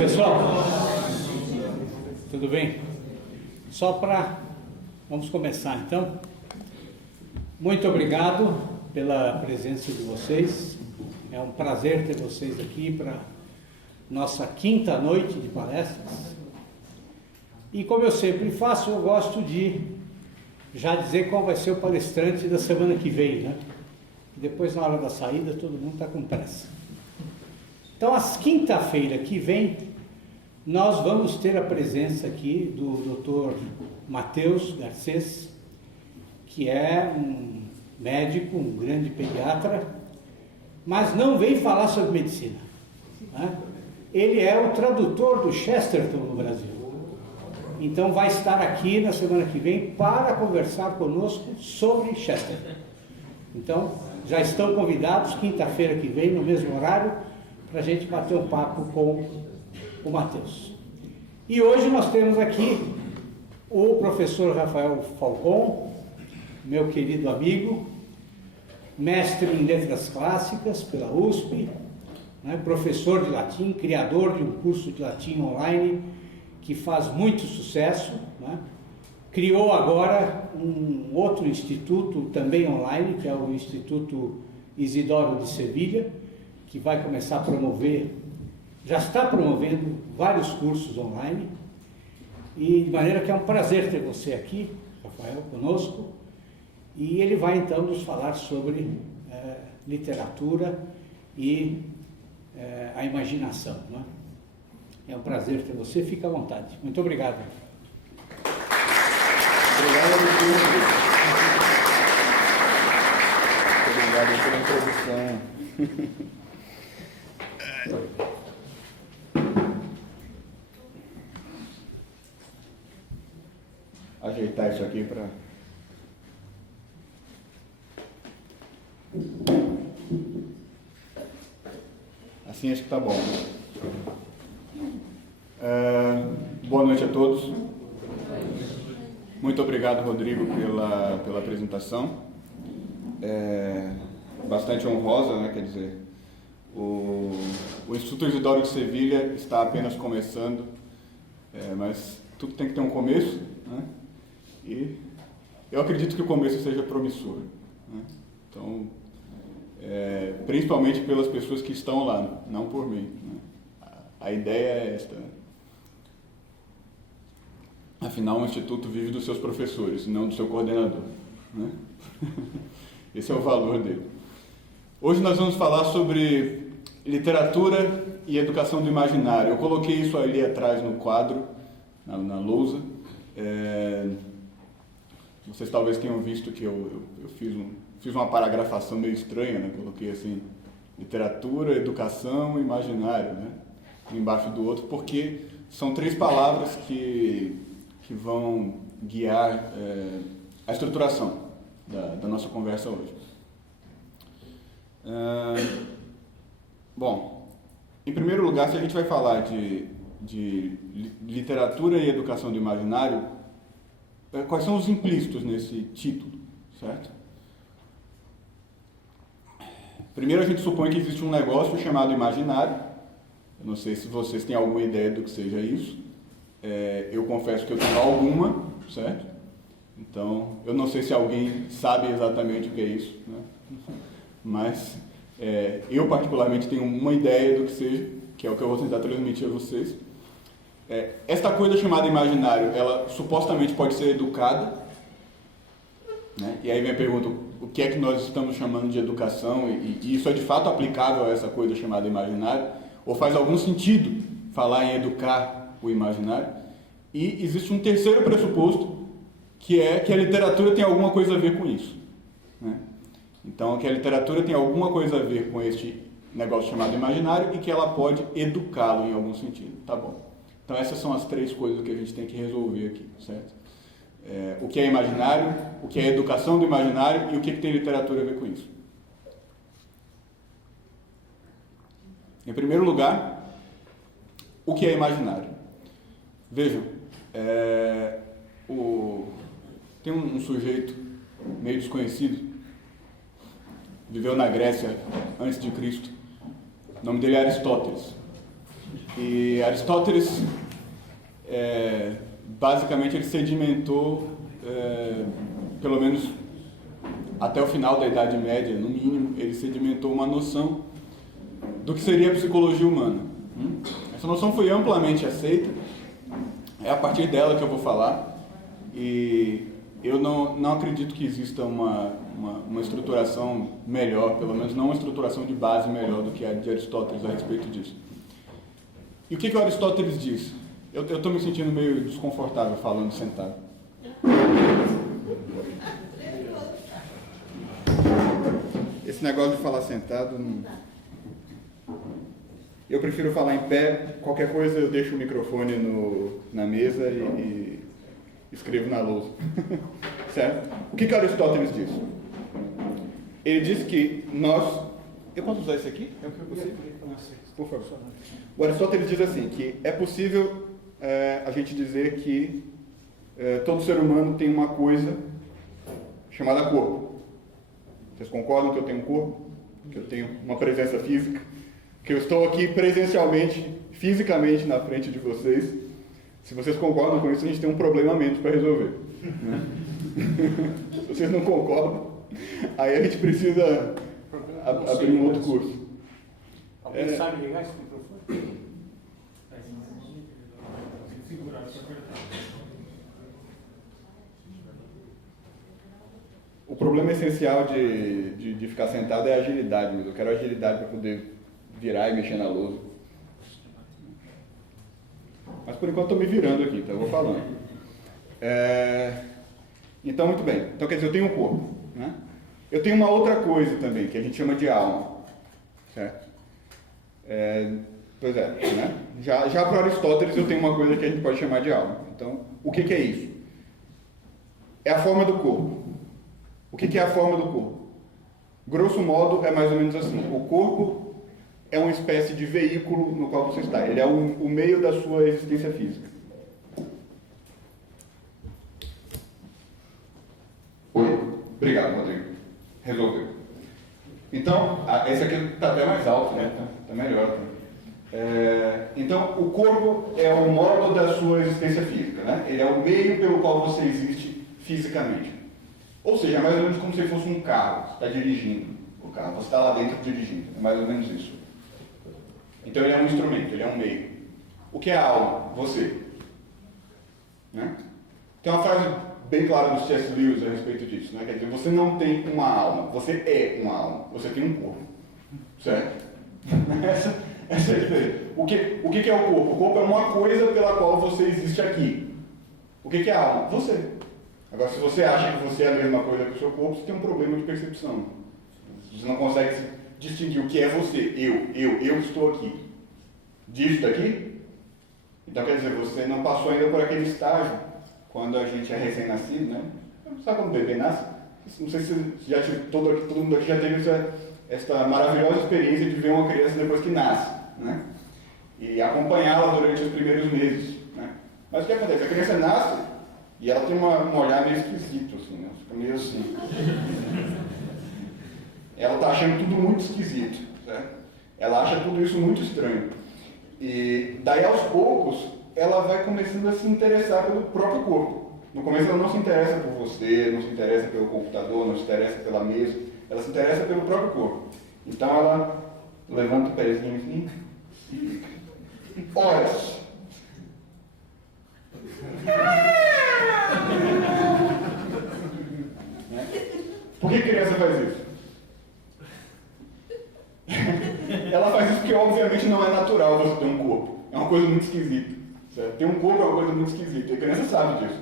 Pessoal, tudo bem? Vamos começar então. Muito obrigado pela presença de vocês. É um prazer ter vocês aqui para nossa quinta noite de palestras. E como eu sempre faço, eu gosto de já dizer qual vai ser o palestrante da semana que vem, né? E depois, na hora da saída, todo mundo está com pressa. Então, às quinta-feira que vem, nós vamos ter a presença aqui do Dr. Matheus Garcês, que é um médico, um grande pediatra, mas não vem falar sobre medicina, né? Ele é o tradutor do Chesterton no Brasil. Então vai estar aqui na semana que vem para conversar conosco sobre Chesterton. Então, já estão convidados, quinta-feira que vem, no mesmo horário, para a gente bater um papo com o Matheus. E hoje nós temos aqui o professor Rafael Falcon, meu querido amigo, mestre em letras clássicas pela USP, né, professor de latim, criador de um curso de latim online que faz muito sucesso, né? Criou agora um outro instituto também online, que é o Instituto Isidoro de Sevilha, que vai começar a promover, já está promovendo vários cursos online, e de maneira que é um prazer ter você aqui, Rafael, conosco, e ele vai então nos falar sobre literatura e a imaginação, né? É um prazer ter você, fica à vontade. Muito obrigado. Obrigado pela introdução. Ajeitar isso aqui para... Assim acho que tá bom. Boa noite a todos. Muito obrigado, Rodrigo, pela apresentação. Bastante honrosa, né? Quer dizer, o Instituto Isidoro de Sevilha está apenas começando, mas tudo tem que ter um começo, né? E eu acredito que o começo seja promissor, né? Então, principalmente pelas pessoas que estão lá, não por mim, né? A ideia é esta, né? Afinal, o Instituto vive dos seus professores, não do seu coordenador, né? Esse é o valor dele. Hoje nós vamos falar sobre literatura e educação do imaginário. Eu coloquei isso ali atrás no quadro, na lousa. Vocês talvez tenham visto que eu fiz uma paragrafação meio estranha, né? Coloquei assim, literatura, educação e imaginário, né? Um embaixo do outro, porque são três palavras que vão guiar a estruturação da nossa conversa hoje. Bom, em primeiro lugar, se a gente vai falar de literatura e educação do imaginário, quais são os implícitos nesse título, certo? Primeiro, a gente supõe que existe um negócio chamado imaginário. Eu não sei se vocês têm alguma ideia do que seja isso. Eu confesso que eu tenho alguma, certo? Então, eu não sei se alguém sabe exatamente o que é isso, né? Mas eu particularmente tenho uma ideia do que seja, que é o que eu vou tentar transmitir a vocês. Esta coisa chamada imaginário, ela supostamente pode ser educada, né? E aí vem a pergunta, o que é que nós estamos chamando de educação, e isso é de fato aplicável a essa coisa chamada imaginário, ou faz algum sentido falar em educar o imaginário? E existe um terceiro pressuposto, que é que a literatura tem alguma coisa a ver com isso, né? Então, que a literatura tem alguma coisa a ver com este negócio chamado imaginário e que ela pode educá-lo em algum sentido, tá bom? Então, essas são as três coisas que a gente tem que resolver aqui, certo? O que é imaginário, o que é educação do imaginário e o que tem literatura a ver com isso. Em primeiro lugar, o que é imaginário? Vejam, tem um sujeito meio desconhecido, viveu na Grécia antes de Cristo, o nome dele é Aristóteles. E Aristóteles, basicamente, ele sedimentou, pelo menos até o final da Idade Média, no mínimo, ele sedimentou uma noção do que seria a psicologia humana. Essa noção foi amplamente aceita, é a partir dela que eu vou falar, e eu não acredito que exista uma estruturação melhor, pelo menos não uma estruturação de base melhor do que a de Aristóteles a respeito disso. E o que o Aristóteles diz? Eu estou me sentindo meio desconfortável falando sentado. Esse negócio de falar sentado, eu prefiro falar em pé. Qualquer coisa eu deixo o microfone na mesa e escrevo na lousa. Certo? O que Aristóteles diz? Ele diz que nós... Eu posso usar esse aqui? É o que eu consigo? Por favor. O Aristóteles diz assim, que é possível a gente dizer que todo ser humano tem uma coisa chamada corpo. Vocês concordam que eu tenho um corpo? Que eu tenho uma presença física? Que eu estou aqui presencialmente, fisicamente na frente de vocês? Se vocês concordam com isso, a gente tem um problema a menos para resolver. Né? Se vocês não concordam, aí a gente precisa abrir um outro curso. Alguém sabe ligar esse microfone? O problema essencial de ficar sentado é a agilidade, mas eu quero agilidade para poder virar e mexer na lousa. Mas por enquanto estou me virando aqui, então eu vou falando. Então, muito bem. Então, quer dizer, eu tenho um corpo. Né? Eu tenho uma outra coisa também, que a gente chama de alma. Certo? Pois é. Né? Já para Aristóteles eu tenho uma coisa que a gente pode chamar de alma. Então, o que é isso? É a forma do corpo. O que é a forma do corpo? Grosso modo, é mais ou menos assim. O corpo é uma espécie de veículo no qual você está. Ele é o meio da sua existência física. Oi. Obrigado, Rodrigo. Resolveu. Então, esse aqui está até mais alto, né? Está melhor. Então, o corpo é o modo da sua existência física, né? Ele é o meio pelo qual você existe fisicamente. Ou seja, é mais ou menos como se fosse um carro. Você está dirigindo o carro, você está lá dentro dirigindo. É mais ou menos isso. Então, ele é um instrumento, ele é um meio. O que é a alma? Você. Né? Tem uma frase bem clara do C.S. Lewis a respeito disso. Né? Quer dizer, você não tem uma alma, você é uma alma, você tem um corpo. Certo? Essa é a diferença. O que é o corpo? O corpo é uma coisa pela qual você existe aqui. O que é a alma? Você. Agora, se você acha que você é a mesma coisa que o seu corpo, você tem um problema de percepção. Você não consegue distinguir o que é você, eu estou aqui, disso daqui. Então, quer dizer, você não passou ainda por aquele estágio, quando a gente é recém-nascido, né? Sabe quando o bebê nasce? Não sei se já todo mundo aqui já teve essa maravilhosa experiência de ver uma criança depois que nasce, né? E acompanhá-la durante os primeiros meses, né? Mas o que acontece? A criança nasce e ela tem um olhar meio esquisito, assim, né? Fica meio assim. Ela está achando tudo muito esquisito, certo? Ela acha tudo isso muito estranho. E daí, aos poucos, ela vai começando a se interessar pelo próprio corpo. No começo ela não se interessa por você, não se interessa pelo computador, não se interessa pela mesa, ela se interessa pelo próprio corpo. Então ela levanta o pezinho assim e fica horas. Por que a criança faz isso? Ela faz isso porque obviamente não é natural você ter um corpo. É uma coisa muito esquisita. Certo? Ter um corpo é uma coisa muito esquisita. E a criança sabe disso.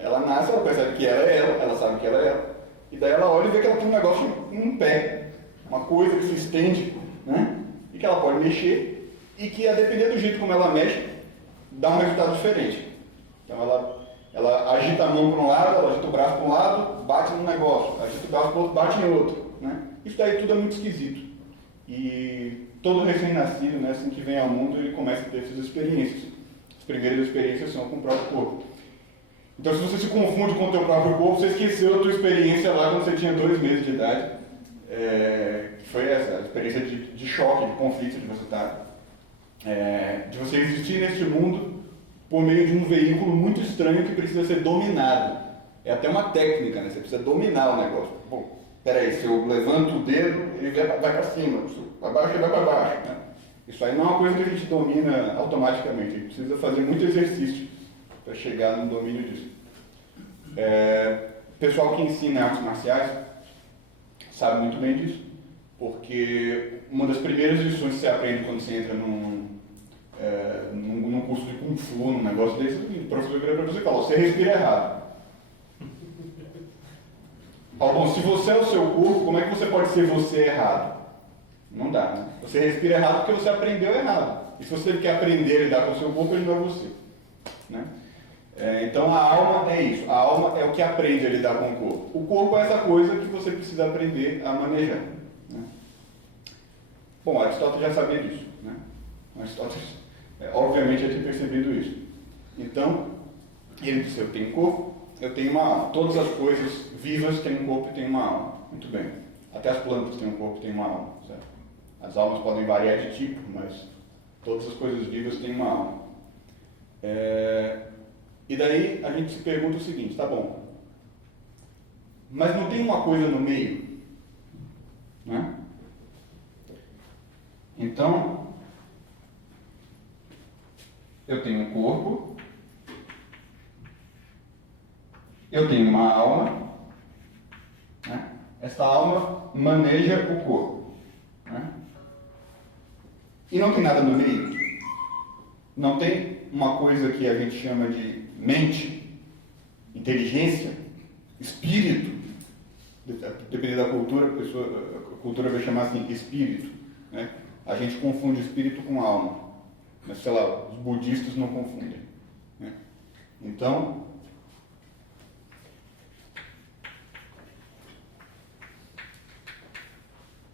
Ela nasce, ela percebe que ela é ela sabe que ela é ela. E daí ela olha e vê que ela tem um negócio em um pé. Uma coisa que se estende, né? E que ela pode mexer. E que, a depender do jeito como ela mexe, dá um resultado diferente. Então ela agita a mão para um lado, ela agita o braço para um lado, bate num negócio. Agita o braço para o outro, bate em outro. Né? Isso daí tudo é muito esquisito. E todo recém-nascido, né, assim que vem ao mundo, ele começa a ter essas experiências. As primeiras experiências são com o próprio corpo. Então, se você se confunde com o teu próprio corpo, você esqueceu a tua experiência lá quando você tinha 2 meses de idade. Que foi essa, a experiência de choque, de conflito de você estar de você existir neste mundo por meio de um veículo muito estranho que precisa ser dominado. É até uma técnica, né? Você precisa dominar o negócio. Bom, peraí, se eu levanto o dedo, ele vai para cima, se para baixo, ele vai para baixo. Né? Isso aí não é uma coisa que a gente domina automaticamente, a gente precisa fazer muito exercício para chegar no domínio disso. O pessoal que ensina artes marciais sabe muito bem disso, porque uma das primeiras lições que você aprende quando você entra num curso de Kung Fu, num negócio desse, o professor vira para você e fala, você respira errado. Bom, se você é o seu corpo, como é que você pode ser você errado? Não dá, né? Você respira errado porque você aprendeu errado. E se você quer aprender a lidar com o seu corpo, ele não é você. Né? Então a alma é isso. A alma é o que aprende a lidar com o corpo. O corpo é essa coisa que você precisa aprender a manejar. Né? Bom, Aristóteles já sabia disso. Né? Aristóteles, obviamente, já tinha percebido isso. Então, ele disse, eu tenho um corpo, eu tenho uma alma. Todas as coisas vivas têm um corpo e têm uma alma. Muito bem. Até as plantas têm um corpo e têm uma alma. Certo? As almas podem variar de tipo, mas todas as coisas vivas têm uma alma. E daí a gente se pergunta o seguinte, tá bom, mas não tem uma coisa no meio? Né? Então, eu tenho um corpo, eu tenho uma alma, né? Essa alma maneja o corpo. Né? E não tem nada no meio. Não tem uma coisa que a gente chama de mente, inteligência, espírito. Dependendo da cultura, a cultura vai chamar assim espírito. Né? A gente confunde espírito com alma. Mas, sei lá, os budistas não confundem. Né? Então,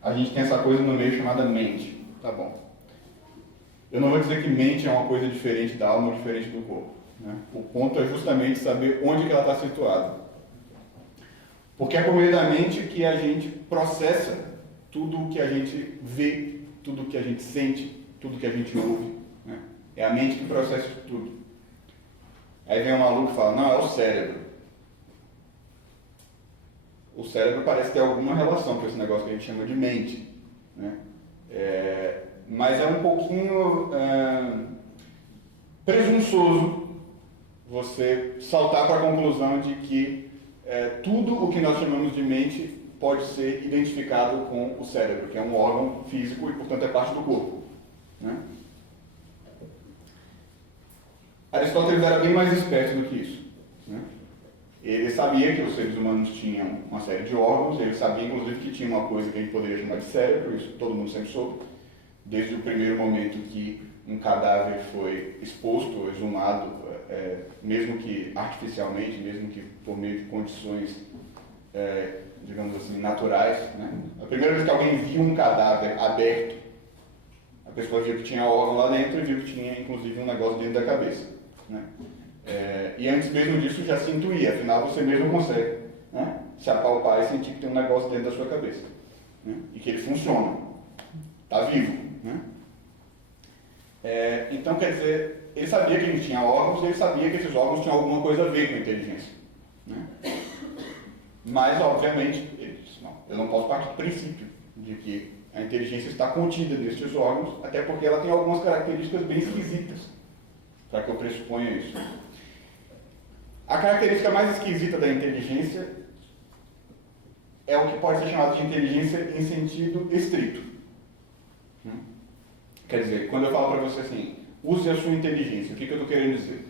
a gente tem essa coisa no meio chamada mente. Tá bom. Eu não vou dizer que mente é uma coisa diferente da alma ou diferente do corpo. Né? O ponto é justamente saber onde que ela está situada. Porque é por meio da mente que a gente processa tudo o que a gente vê, tudo o que a gente sente, tudo o que a gente ouve. Né? É a mente que processa tudo. Aí vem um maluco e fala, não, é o cérebro. O cérebro parece ter alguma relação com esse negócio que a gente chama de mente. Né? Mas é um pouquinho presunçoso você saltar para a conclusão de que tudo o que nós chamamos de mente pode ser identificado com o cérebro, que é um órgão físico e, portanto, é parte do corpo. Né? Aristóteles era bem mais esperto do que isso. Né? Ele sabia que os seres humanos tinham uma série de órgãos, ele sabia, inclusive, que tinha uma coisa que a gente poderia chamar de cérebro, isso todo mundo sempre soube. Desde o primeiro momento que um cadáver foi exposto ou exumado, mesmo que artificialmente, mesmo que por meio de condições, digamos assim, naturais. Né? A primeira vez que alguém viu um cadáver aberto, a pessoa viu que tinha órgão lá dentro e viu que tinha, inclusive, um negócio dentro da cabeça. Né? E antes mesmo disso já se intuía, afinal você mesmo consegue, né, se apalpar e sentir que tem um negócio dentro da sua cabeça. Né? E que ele funciona, está vivo. Né? Então, quer dizer, ele sabia que a gente tinha órgãos e ele sabia que esses órgãos tinham alguma coisa a ver com a inteligência. Né? Mas, obviamente, ele disse, não, eu não posso partir do princípio de que a inteligência está contida nesses órgãos, até porque ela tem algumas características bem esquisitas, para que eu pressuponha isso. A característica mais esquisita da inteligência é o que pode ser chamado de inteligência em sentido estrito. Quer dizer, quando eu falo para você assim, use a sua inteligência, o que eu estou querendo dizer?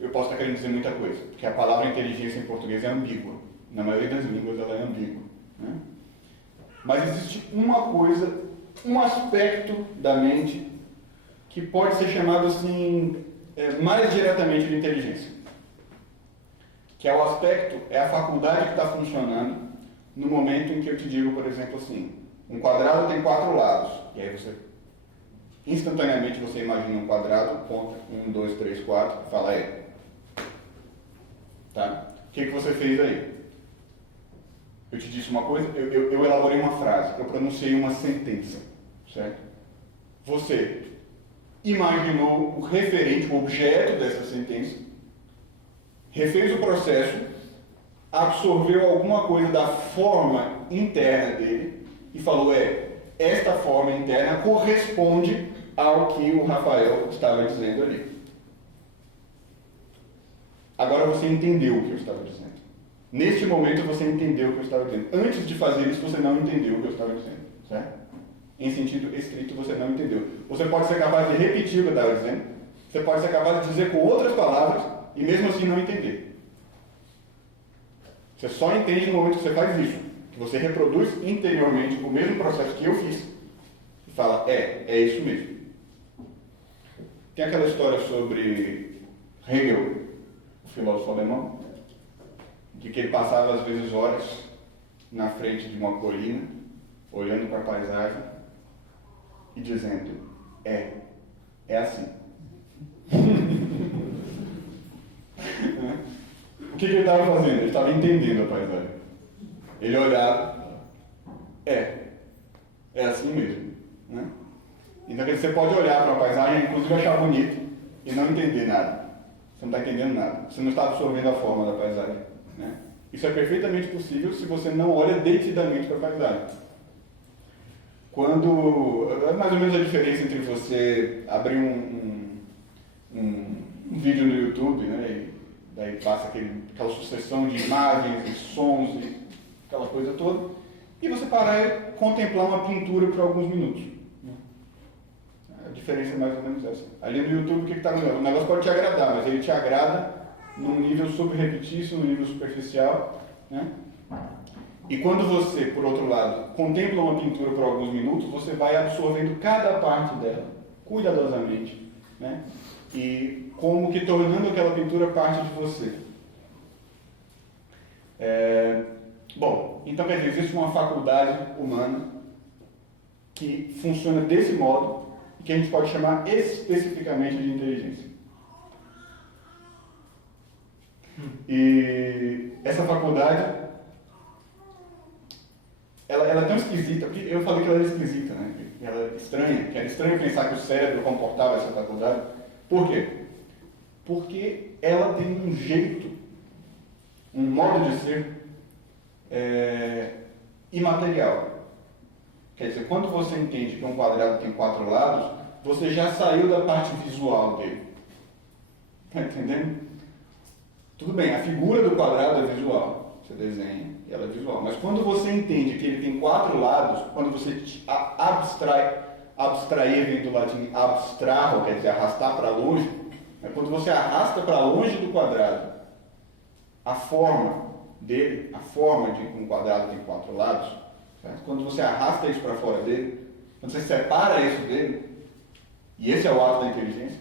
Eu posso estar querendo dizer muita coisa, porque a palavra inteligência em português é ambígua. Na maioria das línguas ela é ambígua. Né? Mas existe uma coisa, um aspecto da mente que pode ser chamado assim, mais diretamente de inteligência. Que é o aspecto, é a faculdade que está funcionando no momento em que eu te digo, por exemplo, assim, um quadrado tem 4 lados. E aí você, instantaneamente, você imagina um quadrado, conta 1, 2, 3, 4, e fala aí. Tá? O que você fez aí? Eu te disse uma coisa, eu elaborei uma frase, eu pronunciei uma sentença. certo? Você imaginou o referente, o objeto dessa sentença, refez o processo, absorveu alguma coisa da forma interna dele e falou, esta forma interna corresponde ao que o Rafael estava dizendo ali. Agora você entendeu o que eu estava dizendo. Neste momento você entendeu o que eu estava dizendo. Antes de fazer isso, você não entendeu o que eu estava dizendo, certo? Em sentido estrito, você não entendeu. Você pode ser capaz de repetir o que eu estava dizendo, você pode ser capaz de dizer com outras palavras e mesmo assim não entender. Você só entende no momento que você faz isso, que você reproduz interiormente o mesmo processo que eu fiz e fala, é isso mesmo. Tem aquela história sobre Hegel, o filósofo alemão, de que ele passava às vezes horas na frente de uma colina, olhando para a paisagem e dizendo, é assim. O que ele estava fazendo? Ele estava entendendo a paisagem. Ele olhava, é assim mesmo, né? Então você pode olhar para a paisagem, inclusive achar bonito e não entender nada. Você não está entendendo nada. Você não está absorvendo a forma da paisagem, né? Isso é perfeitamente possível se você não olha detidamente para a paisagem. É mais ou menos a diferença entre você abrir um vídeo no YouTube, né, e daí passa aquela sucessão de imagens e sons e aquela coisa toda, e você parar e contemplar uma pintura por alguns minutos. A diferença é mais ou menos essa. Ali no YouTube, o que está no negócio? O negócio pode te agradar, mas ele te agrada num nível subrepetício, num nível superficial, né? E quando você, por outro lado, contempla uma pintura por alguns minutos, você vai absorvendo cada parte dela, cuidadosamente, né? E como que tornando aquela pintura parte de você. Bom, então quer dizer, existe uma faculdade humana que funciona desse modo e que a gente pode chamar especificamente de inteligência. E essa faculdade, ela é tão esquisita, porque eu falei que ela era esquisita, né? Ela é estranha, que era estranho pensar que o cérebro comportava essa faculdade. Por quê? Porque ela tem um jeito, um modo de ser imaterial. Quer dizer, quando você entende que um quadrado tem 4 lados, você já saiu da parte visual dele. Está entendendo? Tudo bem, a figura do quadrado é visual. Você desenha e ela é visual. Mas quando você entende que ele tem 4 lados, quando você abstrair vem do latim abstraho, quer dizer, arrastar para longe, quando você arrasta para longe do quadrado a forma dele, a forma de um quadrado tem 4 lados, certo? Quando você arrasta isso para fora dele, quando você separa isso dele, e esse é o ato da inteligência,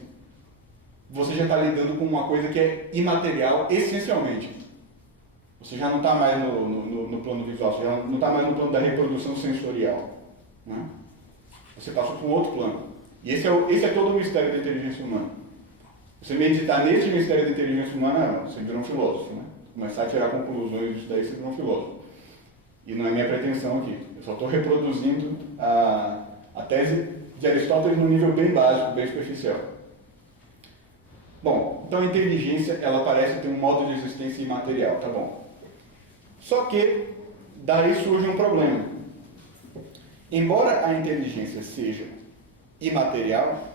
você já está lidando com uma coisa que é imaterial essencialmente. Você já não está mais no plano visual, você já não está mais no plano da reprodução sensorial, né? Você passou para um outro plano. E esse é todo o mistério da inteligência humana. Você meditar nesse mistério da inteligência humana, você vira um filósofo, né? Começar a tirar conclusões disso daí, você vira um filósofo. E não é minha pretensão aqui. Eu só estou reproduzindo a tese de Aristóteles num nível bem básico, bem superficial. Bom, então a inteligência, ela parece ter um modo de existência imaterial, tá bom. Só que, daí surge um problema. Embora a inteligência seja imaterial,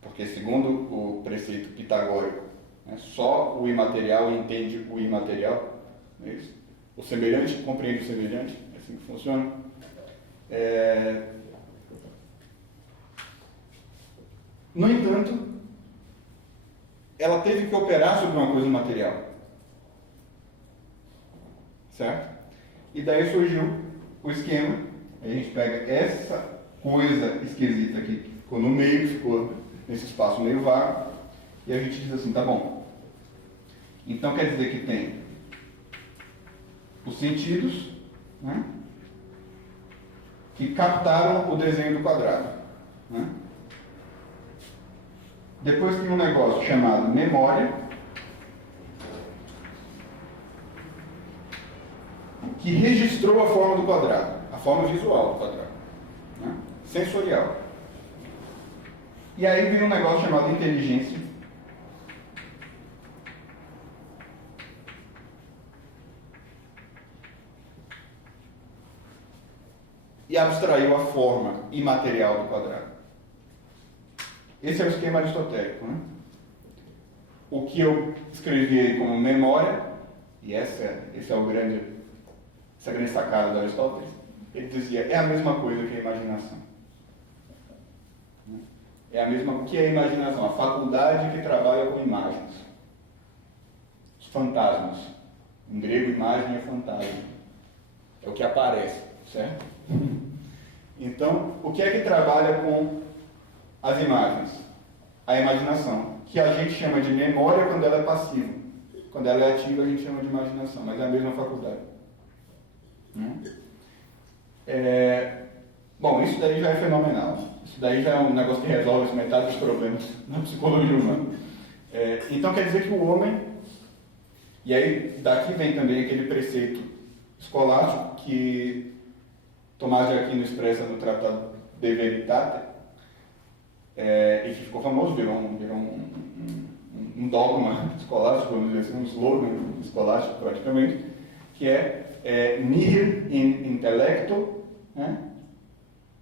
porque segundo o preceito pitagórico, né, só o imaterial entende o imaterial, não é isso? O semelhante compreende o semelhante, é assim que funciona. No entanto, ela teve que operar sobre uma coisa material. Certo? E daí surgiu o esquema. A gente pega essa coisa esquisita aqui, que ficou no meio, ficou nesse espaço meio vago, e a gente diz assim, tá bom. Então quer dizer que tem os sentidos, né, que captaram o desenho do quadrado, né? Depois tem um negócio chamado memória, que registrou a forma do quadrado, a forma visual do quadrado, né? sensorial. E aí vem um negócio chamado inteligência. E abstraiu a forma imaterial do quadrado. Esse é o esquema aristotélico, né? O que eu escrevi aí como memória, e essa grande sacada do Aristóteles, ele dizia, é a mesma coisa que a imaginação. O que é a imaginação? A faculdade que trabalha com imagens. Os fantasmas. Em grego, imagem é fantasma. É o que aparece, certo? Então, o que é que trabalha com as imagens? A imaginação, que a gente chama de memória quando ela é passiva. Quando ela é ativa, a gente chama de imaginação, mas é a mesma faculdade. Bom, isso daí já é fenomenal. Isso daí já é um negócio que resolve metade dos problemas na psicologia humana. Então quer dizer que o homem, e aí daqui vem também aquele preceito escolástico que Tomás de Aquino expressa no Tratado De Veritate, e que ficou famoso, virou um dogma escolástico, vamos dizer assim, um slogan escolástico praticamente, que é nihil in intellecto,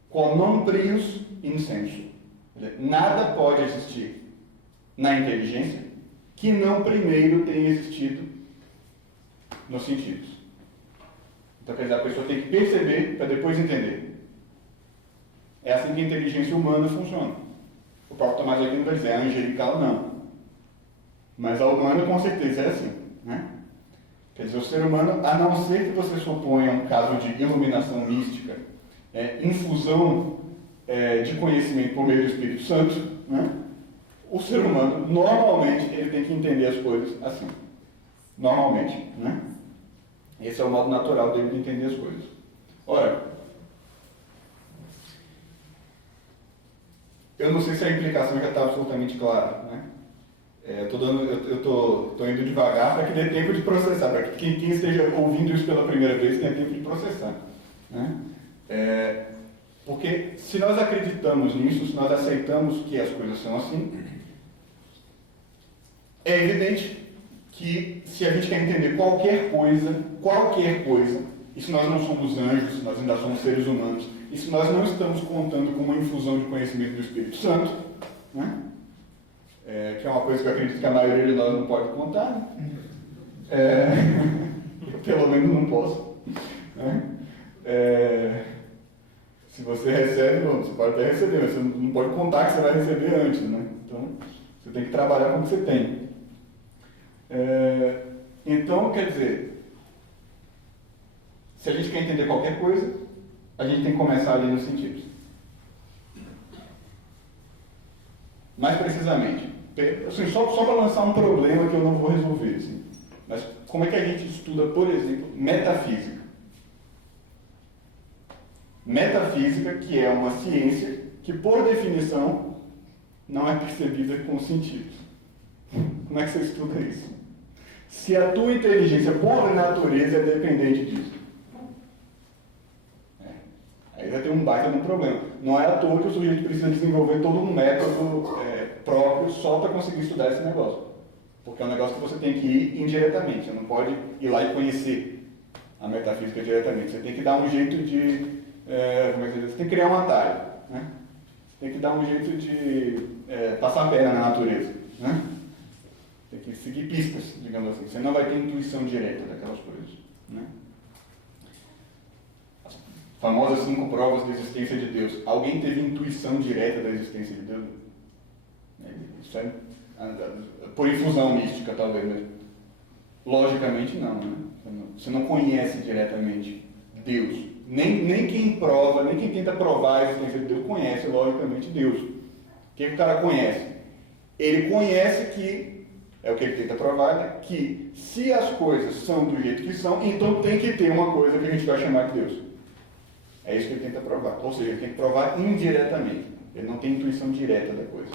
quod non prius in sensu. Nada pode existir na inteligência que não primeiro tenha existido nos sentidos. Então, quer dizer, a pessoa tem que perceber para depois entender. É assim que a inteligência humana funciona. O próprio Tomás de Aquino vai dizer, a angelical não. Mas a humana com certeza é assim, né? Quer dizer, o ser humano, a não ser que você suponha um caso de iluminação mística, infusão de conhecimento por meio do Espírito Santo, né? O ser humano, normalmente, ele tem que entender as coisas assim. Normalmente, né? Esse é o modo natural dele de entender as coisas. Ora, eu não sei se a implicação já está absolutamente clara, né? Eu estou indo devagar para que dê tempo de processar, para que quem esteja ouvindo isso pela primeira vez tenha tempo de processar, né? Porque se nós acreditamos nisso, se nós aceitamos que as coisas são assim, é evidente que se a gente quer entender qualquer coisa, e se nós não somos anjos, se nós ainda somos seres humanos, e se nós não estamos contando com uma infusão de conhecimento do Espírito Santo, né? Que é uma coisa que eu acredito que a maioria de nós não pode contar, né? Eu pelo menos não posso, né? Se você recebe, você pode até receber, mas você não pode contar que você vai receber antes, né? Então, você tem que trabalhar com o que você tem. Então, quer dizer, se a gente quer entender qualquer coisa, a gente tem que começar ali nos sentidos. Mais precisamente, assim, só para lançar um problema que eu não vou resolver, assim, mas como é que a gente estuda, por exemplo, metafísica? Metafísica, que é uma ciência que, por definição, não é percebida com os sentidos. Como é que você estuda isso? Se a tua inteligência, por natureza, é dependente disso. Aí vai ter um baita de um problema. Não é à toa que o sujeito precisa desenvolver todo um método próprio só para conseguir estudar esse negócio. Porque é um negócio que você tem que ir indiretamente. Você não pode ir lá e conhecer a metafísica diretamente. Você tem que dar um jeito de... você tem que criar um atalho. Né? Você tem que dar um jeito de passar a perna na natureza. Né? Tem que seguir pistas, digamos assim. Você não vai ter intuição direta daquelas coisas. Né? As famosas 5 provas da existência de Deus. Alguém teve intuição direta da existência de Deus? Isso é por infusão mística, talvez, mas logicamente não, né? Você não conhece diretamente Deus. Nem quem prova, nem quem tenta provar a existência de Deus conhece, logicamente, Deus. O que o cara conhece? Ele conhece que, é o que ele tenta provar, né? Que se as coisas são do jeito que são, então tem que ter uma coisa que a gente vai chamar de Deus. É isso que ele tenta provar. Ou seja, ele tem que provar indiretamente. Ele não tem intuição direta da coisa.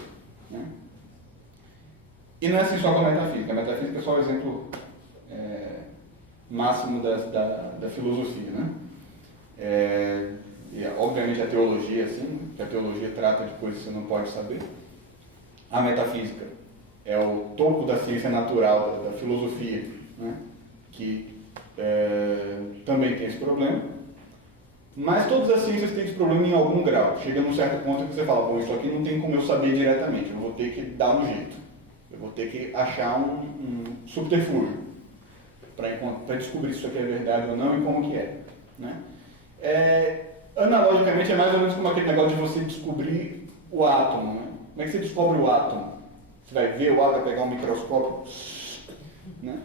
Né? E não é assim só com a metafísica. A metafísica é só o exemplo máximo da filosofia. Né? e obviamente a teologia, assim, que a teologia trata de coisas que você não pode saber. A metafísica é o topo da ciência natural, da filosofia, né? Que também tem esse problema. Mas todas as ciências têm esse problema em algum grau. Chega num certo ponto que você fala, bom, isso aqui não tem como eu saber diretamente, eu vou ter que dar um jeito. Eu vou ter que achar um subterfúgio para descobrir se isso aqui é verdade ou não e como que é. Né? Analogicamente, é mais ou menos como aquele negócio de você descobrir o átomo. Né? Como é que você descobre o átomo? Você vai ver o átomo, vai pegar um microscópio. Né?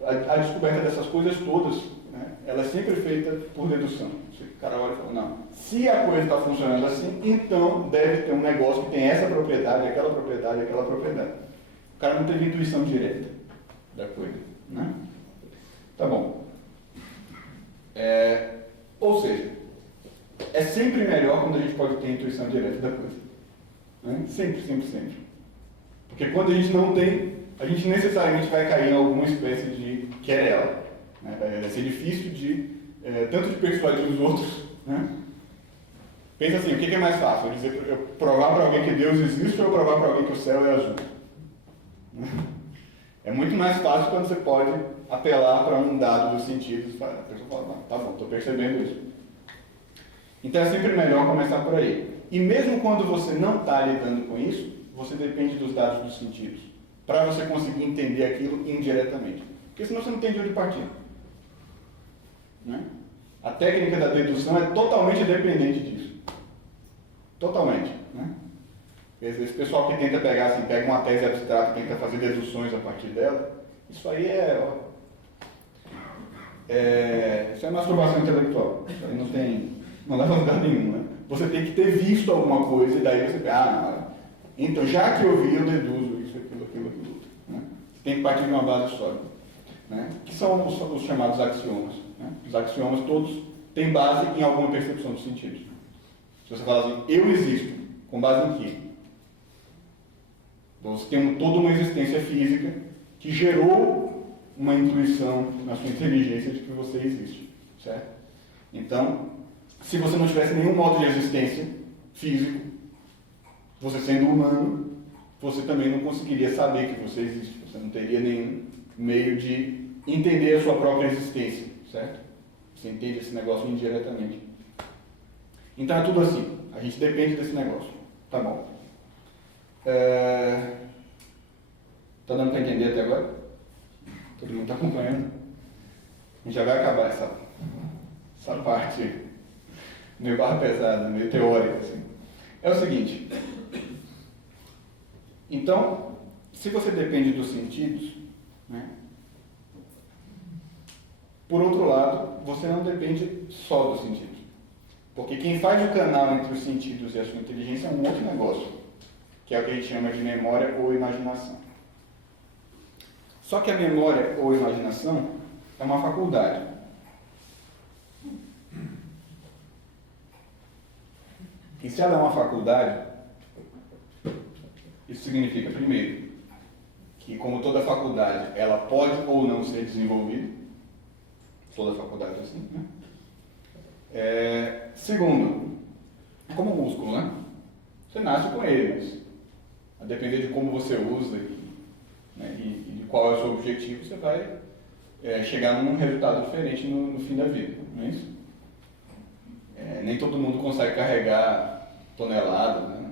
A descoberta dessas coisas todas, né, ela é sempre feita por dedução. O cara olha e fala, não, se a coisa está funcionando assim, então deve ter um negócio que tem essa propriedade, aquela propriedade, aquela propriedade. O cara não teve intuição direta da coisa. Né? Tá bom. Ou seja, é sempre melhor quando a gente pode ter intuição direta da coisa. Né? Sempre, sempre, sempre. Porque quando a gente não tem, a gente necessariamente vai cair em alguma espécie de querela. Né? Vai ser difícil tanto de persuadir os outros. Né? Pensa assim, o que é mais fácil? Eu provar para alguém que Deus existe ou eu provar para alguém que o céu é azul? É muito mais fácil quando você pode apelar para um dado dos sentidos. A pessoa fala, tá bom, estou percebendo isso. Então é sempre melhor começar por aí. E mesmo quando você não está lidando com isso, você depende dos dados dos sentidos, para você conseguir entender aquilo indiretamente. Porque senão você não tem de onde partir. Né? A técnica da dedução é totalmente dependente disso. Totalmente. Né? Esse pessoal que tenta pegar, assim, pega uma tese abstrata e tenta fazer deduções a partir dela, isso aí isso é masturbação intelectual. Isso aí não leva a lugar nenhum. Né? Você tem que ter visto alguma coisa e daí você então já que eu vi, eu deduzo isso, aquilo outro. Né? Você tem que partir de uma base sólida. Né? Que são os chamados axiomas. Né? Os axiomas todos têm base em alguma percepção dos sentidos. Se você fala assim, eu existo, com base em quê? Então você tem toda uma existência física que gerou uma intuição na sua inteligência de que você existe. Certo? Então, se você não tivesse nenhum modo de existência físico, você sendo humano, você também não conseguiria saber que você existe. Você não teria nenhum meio de entender a sua própria existência, certo? Você entende esse negócio indiretamente. Então é tudo assim. A gente depende desse negócio. Tá bom. Tá dando para entender até agora? Todo mundo está acompanhando? A gente já vai acabar essa parte meio barra pesada, meio teórica. Assim. É o seguinte. Então, se você depende dos sentidos, né, por outro lado, você não depende só dos sentidos. Porque quem faz o canal entre os sentidos e a sua inteligência é um outro negócio, que é o que a gente chama de memória ou imaginação. Só que a memória ou imaginação é uma faculdade. E se ela é uma faculdade, isso significa, primeiro, que como toda faculdade, ela pode ou não ser desenvolvida. Toda faculdade é assim, né? Segundo, é como um músculo, né? Você nasce com ele, mas a depender de como você usa e de qual é o seu objetivo, você vai chegar num resultado diferente no fim da vida, não é isso? Nem todo mundo consegue carregar toneladas, né?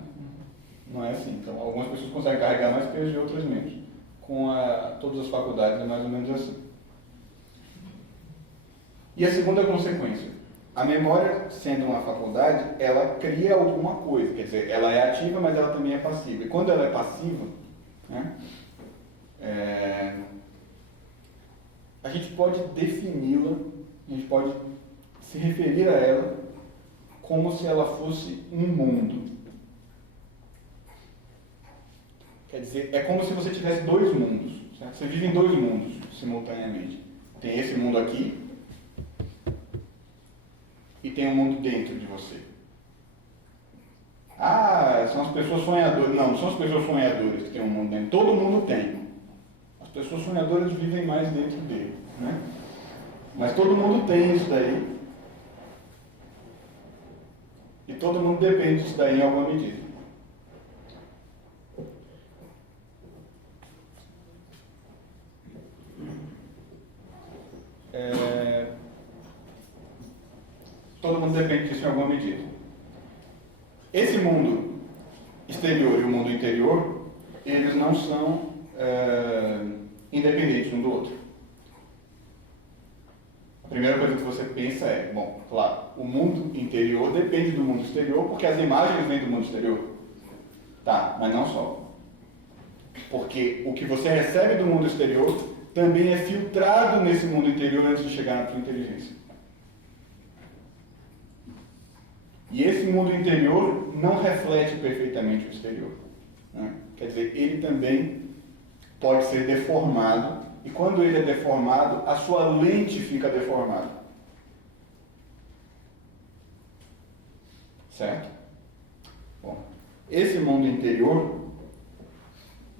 Não é assim. Então, algumas pessoas conseguem carregar mais peso e outras menos. Com todas as faculdades é mais ou menos assim. E a segunda consequência. A memória, sendo uma faculdade, ela cria alguma coisa. Quer dizer, ela é ativa, mas ela também é passiva. E quando ela é passiva, né, a gente pode defini-la, a gente pode se referir a ela como se ela fosse um mundo. Quer dizer, é como se você tivesse dois mundos. Certo? Você vive em dois mundos simultaneamente. Tem esse mundo aqui e tem um mundo dentro de você. São as pessoas sonhadoras. Não são as pessoas sonhadoras que têm um mundo dentro. Todo mundo tem. As pessoas sonhadoras vivem mais dentro dele. Né? Mas todo mundo tem isso daí. todo mundo depende disso daí em alguma medida. Todo mundo depende disso em alguma medida. Esse mundo exterior e o mundo interior, eles não são independentes um do outro. A primeira coisa que você pensa é, bom, claro, o mundo interior depende do mundo exterior porque as imagens vêm do mundo exterior. Tá, mas não só. Porque o que você recebe do mundo exterior também é filtrado nesse mundo interior antes de chegar na sua inteligência. E esse mundo interior não reflete perfeitamente o exterior. Né? Quer dizer, ele também pode ser deformado, e quando ele é deformado, a sua lente fica deformada. Certo? Bom, esse mundo interior,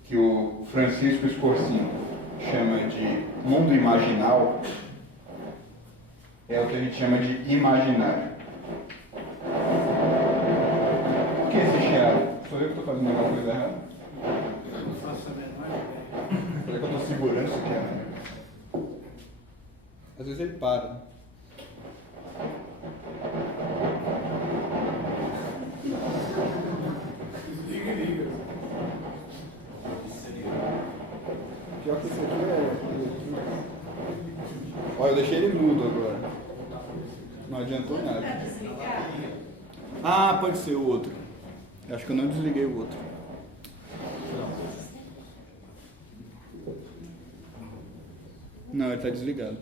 que o Francisco Scorsese chama de mundo imaginal, é o que a gente chama de imaginário. Por que esse chiado? Sou eu que estou fazendo alguma coisa errada? Eu não faço a menor ideia. Será que eu estou segurando isso aqui? Às vezes ele para. Desliga e liga. Pior que esse aqui é... Olha, eu deixei ele mudo agora. Não adiantou nada. Ah, pode ser o outro. Acho que eu não desliguei o outro. Não, ele está desligado.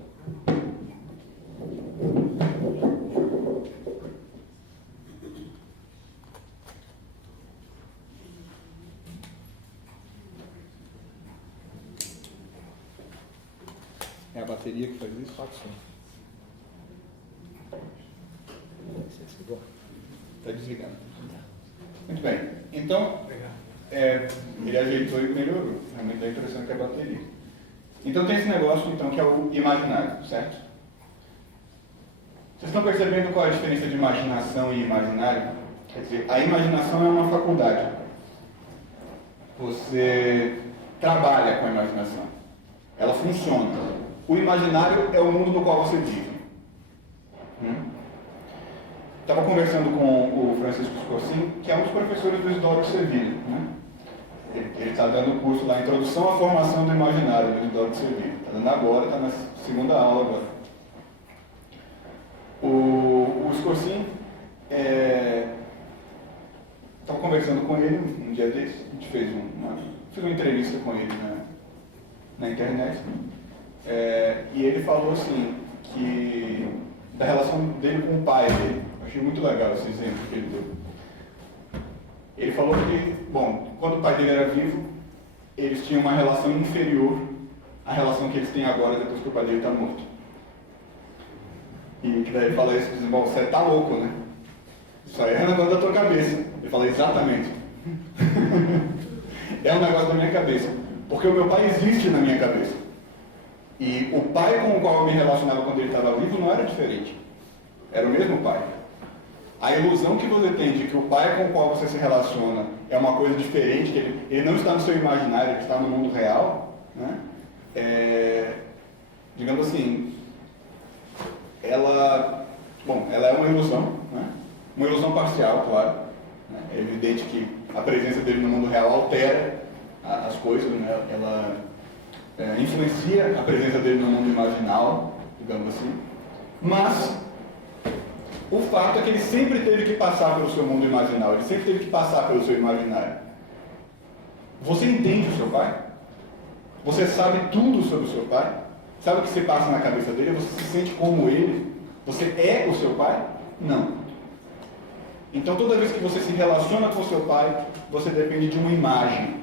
É a bateria que faz isso? Pode ser. Está desligado. Muito bem. Então, ele ajeitou e melhorou. Realmente é interessante que é a bateria. Então tem esse negócio então, que é o imaginário, certo? Vocês estão percebendo qual é a diferença de imaginação e imaginário? Quer dizer, a imaginação é uma faculdade. Você trabalha com a imaginação. Ela funciona. O imaginário é o mundo no qual você vive. Estava conversando com o Francisco Scorsese, que é um dos professores do Isidoro de Sevilha. Né? Ele está dando o curso lá, Introdução à Formação do Imaginário, do Isidoro de Sevilha. Está dando agora, está na segunda aula agora. O Scorsese, estava conversando com ele um dia desses, a gente fez uma entrevista com ele na internet, e ele falou assim, que da relação dele com o pai dele. Eu achei muito legal esse exemplo que ele deu. Ele falou que, bom, quando o pai dele era vivo, eles tinham uma relação inferior à relação que eles têm agora, depois que o pai dele está morto. E que daí ele fala isso, diz, bom, você tá louco, né? Isso aí é um negócio da tua cabeça. Ele fala, exatamente. É um negócio da minha cabeça. Porque o meu pai existe na minha cabeça. E o pai com o qual eu me relacionava quando ele estava vivo não era diferente. Era o mesmo pai. A ilusão que você tem de que o pai com o qual você se relaciona é uma coisa diferente, que ele não está no seu imaginário, ele está no mundo real, né? Digamos assim, ela é uma ilusão, né? Uma ilusão parcial, claro. Né? É evidente que a presença dele no mundo real altera as coisas, né? Ela influencia a presença dele no mundo imaginal, digamos assim. Mas o fato é que ele sempre teve que passar pelo seu mundo imaginal, ele sempre teve que passar pelo seu imaginário. Você entende o seu pai? Você sabe tudo sobre o seu pai? Sabe o que se passa na cabeça dele? Você se sente como ele? Você é o seu pai? Não. Então toda vez que você se relaciona com o seu pai, você depende de uma imagem.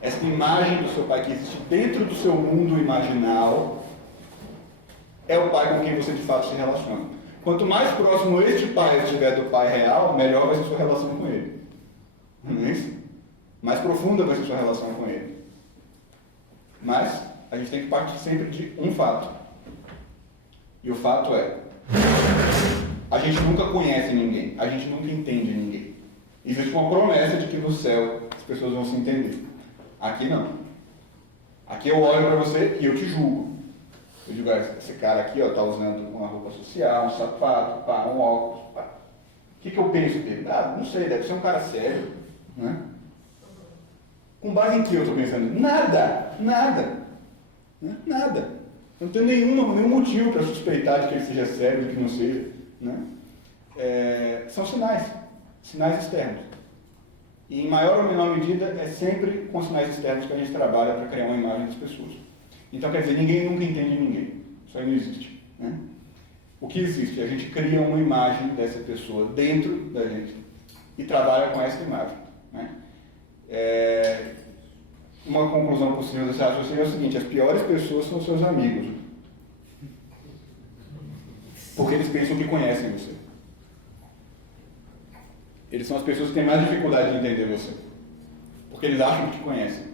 Essa imagem do seu pai que existe dentro do seu mundo imaginal é o pai com quem você de fato se relaciona. Quanto mais próximo este pai estiver do pai real, melhor vai ser sua relação com ele. Não é isso? Mais profunda vai ser sua relação com ele. Mas a gente tem que partir sempre de um fato. E o fato é: A gente nunca conhece ninguém, a gente nunca entende ninguém. Existe uma promessa de que no céu as pessoas vão se entender. Aqui não. Aqui eu olho para você e eu te julgo. Eu digo, esse cara aqui está usando uma roupa social, um sapato, pá, um óculos. Pá. O que eu penso dele? Ah, não sei, deve ser um cara sério. Né? Com base em que eu estou pensando? Nada, nada. Né? Nada. Eu não tenho nenhum motivo para suspeitar de que ele seja sério, de que não seja. Né? São sinais externos. E em maior ou menor medida é sempre com sinais externos que a gente trabalha para criar uma imagem das pessoas. Então quer dizer, ninguém nunca entende ninguém. Isso aí não existe. Né? O que existe? A gente cria uma imagem dessa pessoa dentro da gente e trabalha com essa imagem. Né? Uma conclusão possível desse raciocínio é o seguinte: as piores pessoas são seus amigos. Porque eles pensam que conhecem você. Eles são as pessoas que têm mais dificuldade de entender você. Porque eles acham que te conhecem.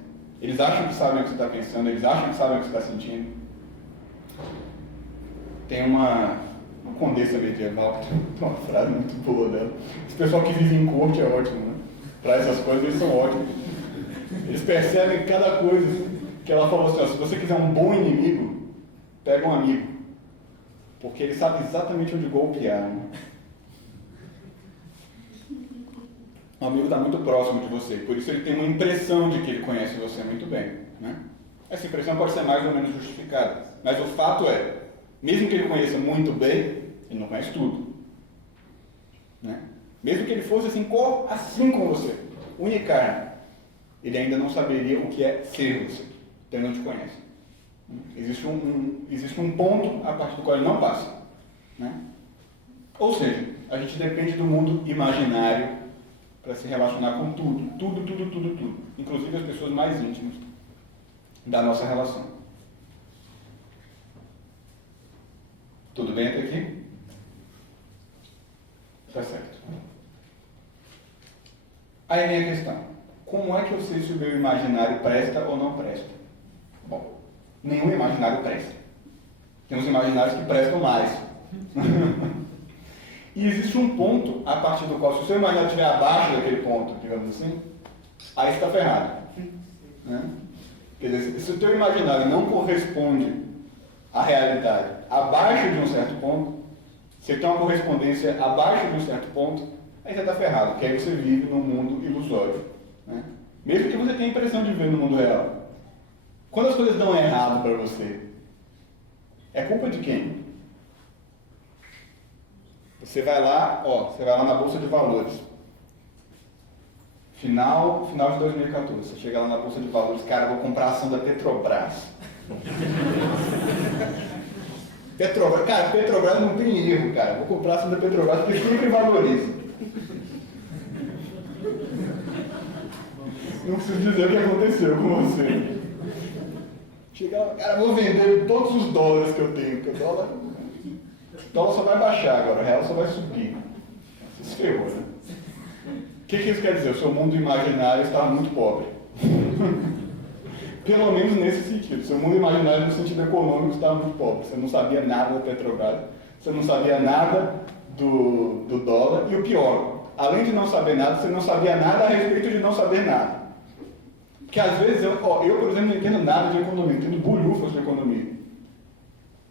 Eles acham que sabem o que você está pensando, eles acham que sabem o que você está sentindo. Tem uma condessa medieval que tem uma frase muito boa dela. Esse pessoal que vive em corte é ótimo, né? Para essas coisas eles são ótimos. Eles percebem cada coisa que ela falou assim, ó, se você quiser um bom inimigo, pega um amigo. Porque ele sabe exatamente onde golpear. Né? O amigo está muito próximo de você, por isso ele tem uma impressão de que ele conhece você muito bem. Né? Essa impressão pode ser mais ou menos justificada, mas o fato é, mesmo que ele conheça muito bem, ele não conhece tudo. Né? Mesmo que ele fosse assim com você, unha e carne, ele ainda não saberia o que é ser você, então ele não te conhece. Existe um ponto a partir do qual ele não passa. Né? Ou seja, a gente depende do mundo imaginário para se relacionar com tudo, inclusive as pessoas mais íntimas da nossa relação. Tudo bem até aqui? Tá certo. Aí vem a questão: como é que eu sei se o meu imaginário presta ou não presta? Bom, nenhum imaginário presta. Tem uns imaginários que prestam mais. E existe um ponto a partir do qual, se o seu imaginário estiver abaixo daquele ponto, digamos assim, aí você está ferrado. Né? Quer dizer, se o teu imaginário não corresponde à realidade abaixo de um certo ponto, se tem uma correspondência abaixo de um certo ponto, aí você está ferrado, porque aí você vive num mundo ilusório. Né? Mesmo que você tenha a impressão de viver no mundo real. Quando as coisas dão errado para você, é culpa de quem? Você vai lá na Bolsa de Valores. Final de 2014. Você chega lá na Bolsa de Valores, cara, vou comprar a ação da Petrobras. Petrobras não tem erro, cara. Vou comprar a ação da Petrobras porque sempre valoriza. Não preciso dizer o que aconteceu com você. Chega lá, cara, vou vender todos os dólares que eu tenho, porque o dólar só vai baixar agora, o real só vai subir. Você se ferrou, né? O que isso quer dizer? O seu mundo imaginário estava muito pobre. Pelo menos nesse sentido. O seu mundo imaginário no sentido econômico estava muito pobre. Você não sabia nada da Petrobras, você não sabia nada do dólar, e o pior, além de não saber nada, você não sabia nada a respeito de não saber nada. Porque às vezes, eu, por exemplo, não entendo nada de economia, entendo bolhufas de economia.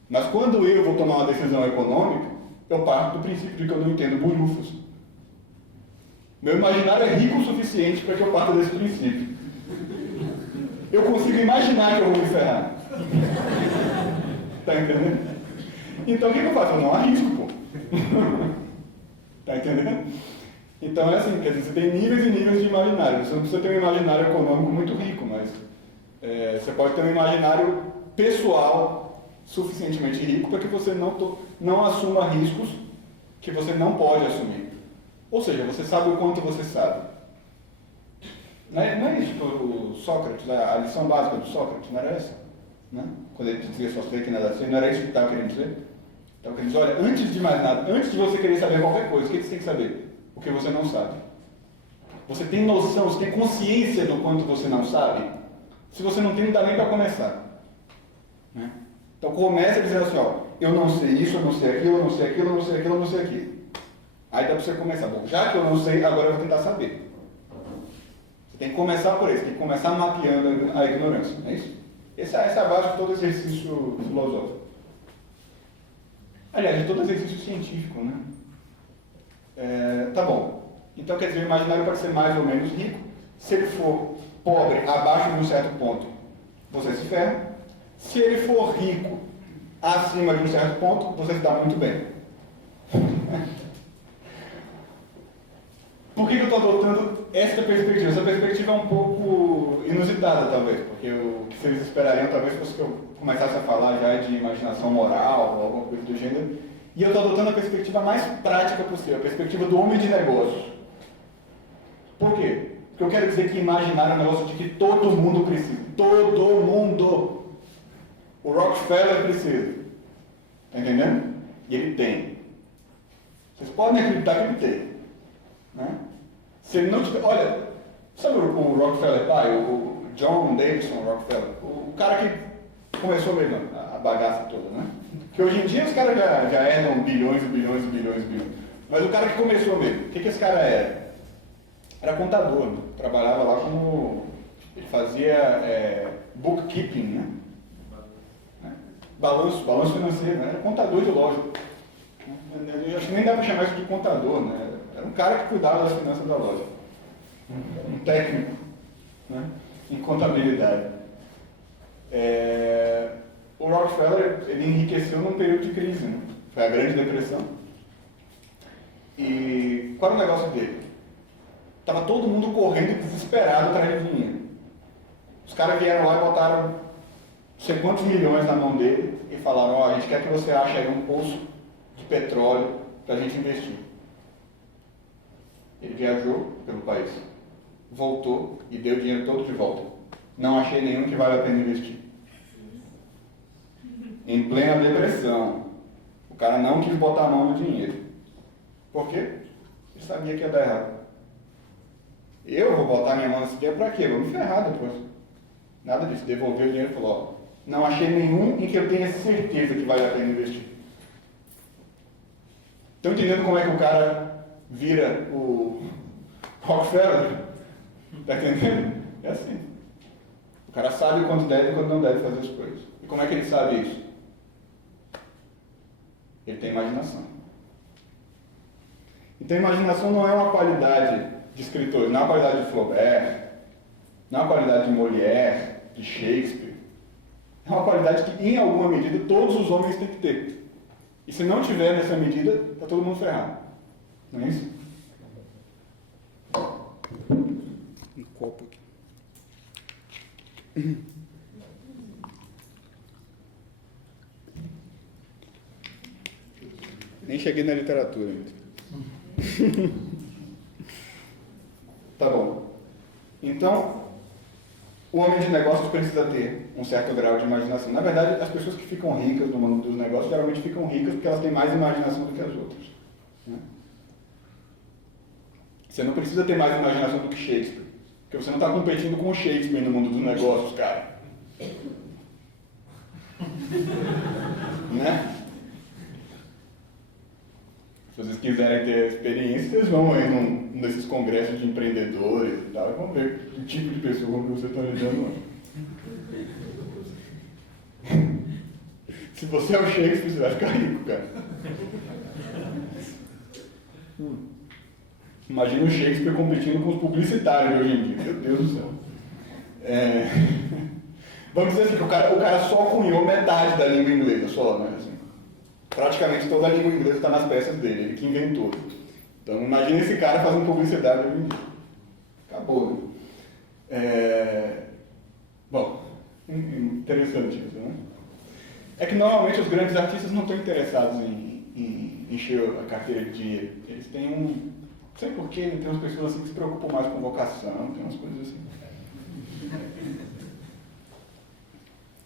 Mas quando eu vou tomar uma decisão econômica, eu parto do princípio de que eu não entendo bolhufas. Meu imaginário é rico o suficiente para que eu parta desse princípio. Eu consigo imaginar que eu vou me ferrar. Tá entendendo? Então o que eu faço? Eu não arrisco, pô. Tá entendendo? Então é assim, quer dizer, você tem níveis e níveis de imaginário. Você não precisa ter um imaginário econômico muito rico, mas você pode ter um imaginário pessoal suficientemente rico para que você não assuma riscos que você não pode assumir. Ou seja, você sabe o quanto você sabe. Não é isso que o Sócrates, a lição básica do Sócrates, não era essa? Né? Quando ele dizia só sei que nada sei, não era isso que estava querendo dizer? Estava querendo dizer, olha, antes de mais nada, antes de você querer saber qualquer coisa, o que você tem que saber? O que você não sabe. Você tem noção, você tem consciência do quanto você não sabe? Se você não tem, não dá nem para começar. Né? Então começa dizendo assim, ó, eu não sei isso, eu não sei aquilo, eu não sei aquilo, eu não sei aquilo, eu não sei aquilo. Aí dá para você começar. Bom, já que eu não sei, agora eu vou tentar saber. Você tem que começar por isso, tem que começar mapeando a ignorância, não é isso? Essa é a base de todo exercício filosófico. Aliás, de todo exercício científico, né? Tá bom. Então, quer dizer, o imaginário pode ser mais ou menos rico. Se ele for pobre abaixo de um certo ponto, você se ferra. Se ele for rico acima de um certo ponto, você se dá muito bem. Por que eu estou adotando esta perspectiva? Essa perspectiva é um pouco inusitada, talvez, porque o que vocês esperariam talvez fosse que eu começasse a falar já de imaginação moral ou alguma coisa do gênero. E eu estou adotando a perspectiva mais prática possível, a perspectiva do homem de negócios. Por quê? Porque eu quero dizer que imaginar é um negócio de que todo mundo precisa. Todo mundo! O Rockefeller precisa. Está entendendo? E ele tem. Vocês podem acreditar que ele tem. Né? Se ele não tiver... Olha, sabe o Rockefeller pai? O John Davidson Rockefeller? O cara que começou mesmo a bagaça toda, né? Que hoje em dia os caras já herdam bilhões e bilhões e bilhões e bilhões. Mas o cara que começou mesmo, o que esse cara era? Era contador, né? Trabalhava lá como... Ele fazia bookkeeping, né? Balanço financeiro, né? Era contador de loja. Eu acho que nem dá para chamar isso de contador, né? Era um cara que cuidava das finanças da loja. Um técnico, né? Em contabilidade. O Rockefeller, ele enriqueceu num período de crise, né? Foi a Grande Depressão. E qual era o negócio dele? Estava todo mundo correndo desesperado atrás de dinheiro. Os caras vieram lá e botaram não sei quantos milhões na mão dele e falaram, a gente quer que você ache aí um poço de petróleo para a gente investir. Ele viajou pelo país, voltou e deu o dinheiro todo de volta. Não achei nenhum que vale a pena investir. Em plena depressão, o cara não quis botar a mão no dinheiro. Por quê? Ele sabia que ia dar errado. Eu vou botar minha mão nesse dinheiro para quê? Eu vou me ferrar depois. Nada disso. Devolveu o dinheiro e falou, não achei nenhum em que eu tenha certeza que vale a pena investir. Estão entendendo como é que o cara vira o Rockefeller? Está entendendo? É assim. O cara sabe quando deve e quando não deve fazer as coisas. E como é que ele sabe isso? Ele tem imaginação. Então, imaginação não é uma qualidade de escritor, não é uma qualidade de Flaubert, não é uma qualidade de Molière, de Shakespeare. É uma qualidade que, em alguma medida, todos os homens têm que ter. E se não tiver nessa medida, está todo mundo ferrado. Não é isso? Um copo aqui. Nem cheguei na literatura ainda. Tá bom. Então, o homem de negócios precisa ter um certo grau de imaginação. Na verdade, as pessoas que ficam ricas no mundo dos negócios geralmente ficam ricas porque elas têm mais imaginação do que as outras. Né? Você não precisa ter mais imaginação do que Shakespeare. Porque você não está competindo com o Shakespeare no mundo dos negócios, cara. Né? Se vocês quiserem ter experiência, vocês vão aí num desses congressos de empreendedores e tal, e vão ver que tipo de pessoa que você está lidando lá. Se você é o Shakespeare, você vai ficar rico, cara. Imagina o Shakespeare competindo com os publicitários de hoje em dia. Meu Deus do céu. Vamos dizer assim, que o cara só cunhou metade da língua inglesa, só, né? Assim, praticamente toda a língua inglesa está nas peças dele, ele que inventou. Então imagina esse cara fazendo publicidade hoje em dia. Acabou, né? Bom, interessante isso, né? É que normalmente os grandes artistas não estão interessados em encher a carteira de dinheiro. Eles têm não sei porquê, tem umas pessoas assim que se preocupam mais com vocação, tem umas coisas assim.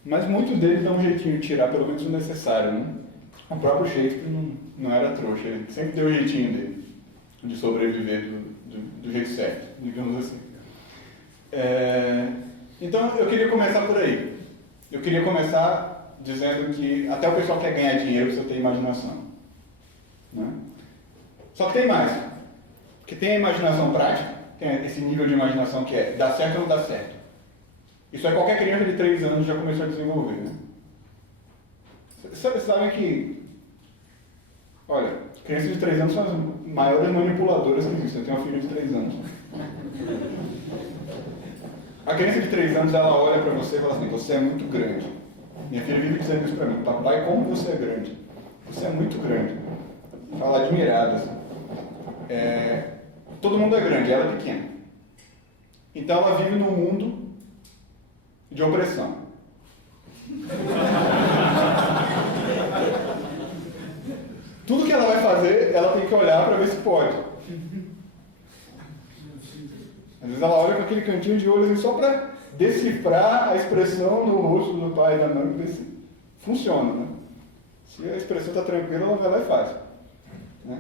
Mas muitos deles dão um jeitinho de tirar pelo menos o necessário, né? O próprio Shakespeare não era trouxa, ele sempre deu o jeitinho dele de sobreviver do jeito certo, digamos assim. Então eu queria começar por aí. Eu queria começar dizendo que até o pessoal que quer ganhar dinheiro precisa ter imaginação. Né? Só que tem mais. Porque tem a imaginação prática, tem esse nível de imaginação que é dá certo ou não dá certo. Isso é qualquer criança de 3 anos já começou a desenvolver, né? Vocês sabem que, olha, crianças de 3 anos são as maiores manipuladoras que existem. Eu tenho uma filha de 3 anos. A criança de 3 anos, ela olha para você e fala assim, você é muito grande. Minha filha vive dizendo isso para mim, papai, como você é grande? Você é muito grande. Fala admirada, assim. Todo mundo é grande, ela é pequena. Então ela vive num mundo de opressão. Tudo que ela vai fazer, ela tem que olhar para ver se pode. Às vezes ela olha com aquele cantinho de olho assim, só para decifrar a expressão no rosto do pai e da mãe, para ver se funciona, né? Se a expressão está tranquila, ela vai lá e faz. Né?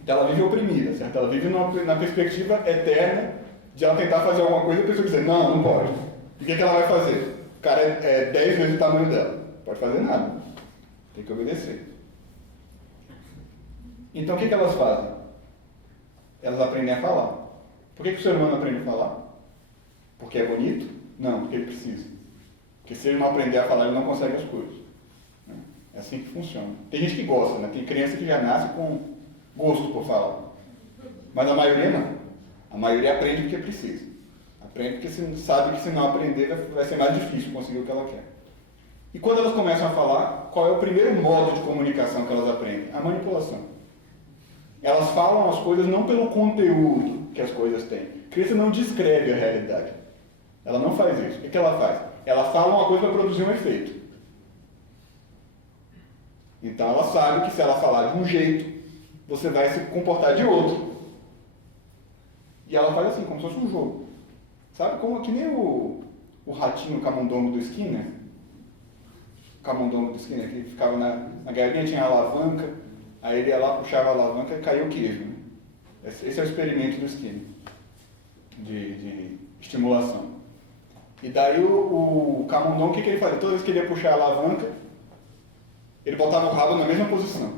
Então ela vive oprimida, certo? Ela vive na perspectiva eterna de ela tentar fazer alguma coisa e a pessoa dizer, não pode. E o que ela vai fazer? O cara é 10 vezes o tamanho dela. Não pode fazer nada. Tem que obedecer. Então o que elas fazem? Elas aprendem a falar. Por que o ser humano aprende a falar? Porque é bonito? Não, porque ele precisa. Porque se ele não aprender a falar, ele não consegue as coisas. É assim que funciona. Tem gente que gosta, né? Tem criança que já nasce com gosto por falar. Mas a maioria não. A maioria aprende porque precisa. Aprende porque sabe que se não aprender vai ser mais difícil conseguir o que ela quer. E quando elas começam a falar, qual é o primeiro modo de comunicação que elas aprendem? A manipulação. Elas falam as coisas não pelo conteúdo que as coisas têm. A criança não descreve a realidade. Ela não faz isso. O que ela faz? Ela fala uma coisa para produzir um efeito. Então ela sabe que se ela falar de um jeito, você vai se comportar de outro. E ela faz assim, como se fosse um jogo. Sabe como que nem o ratinho camundongo do Skinner? O camundongo do Skinner, que ficava na galinha, tinha a alavanca, aí ele ia lá, puxava a alavanca e caiu o queijo. Né? Esse é o experimento do Skinner, de estimulação. E daí o camundongo, o que ele fazia? Toda vez que ele ia puxar a alavanca, ele botava o rabo na mesma posição,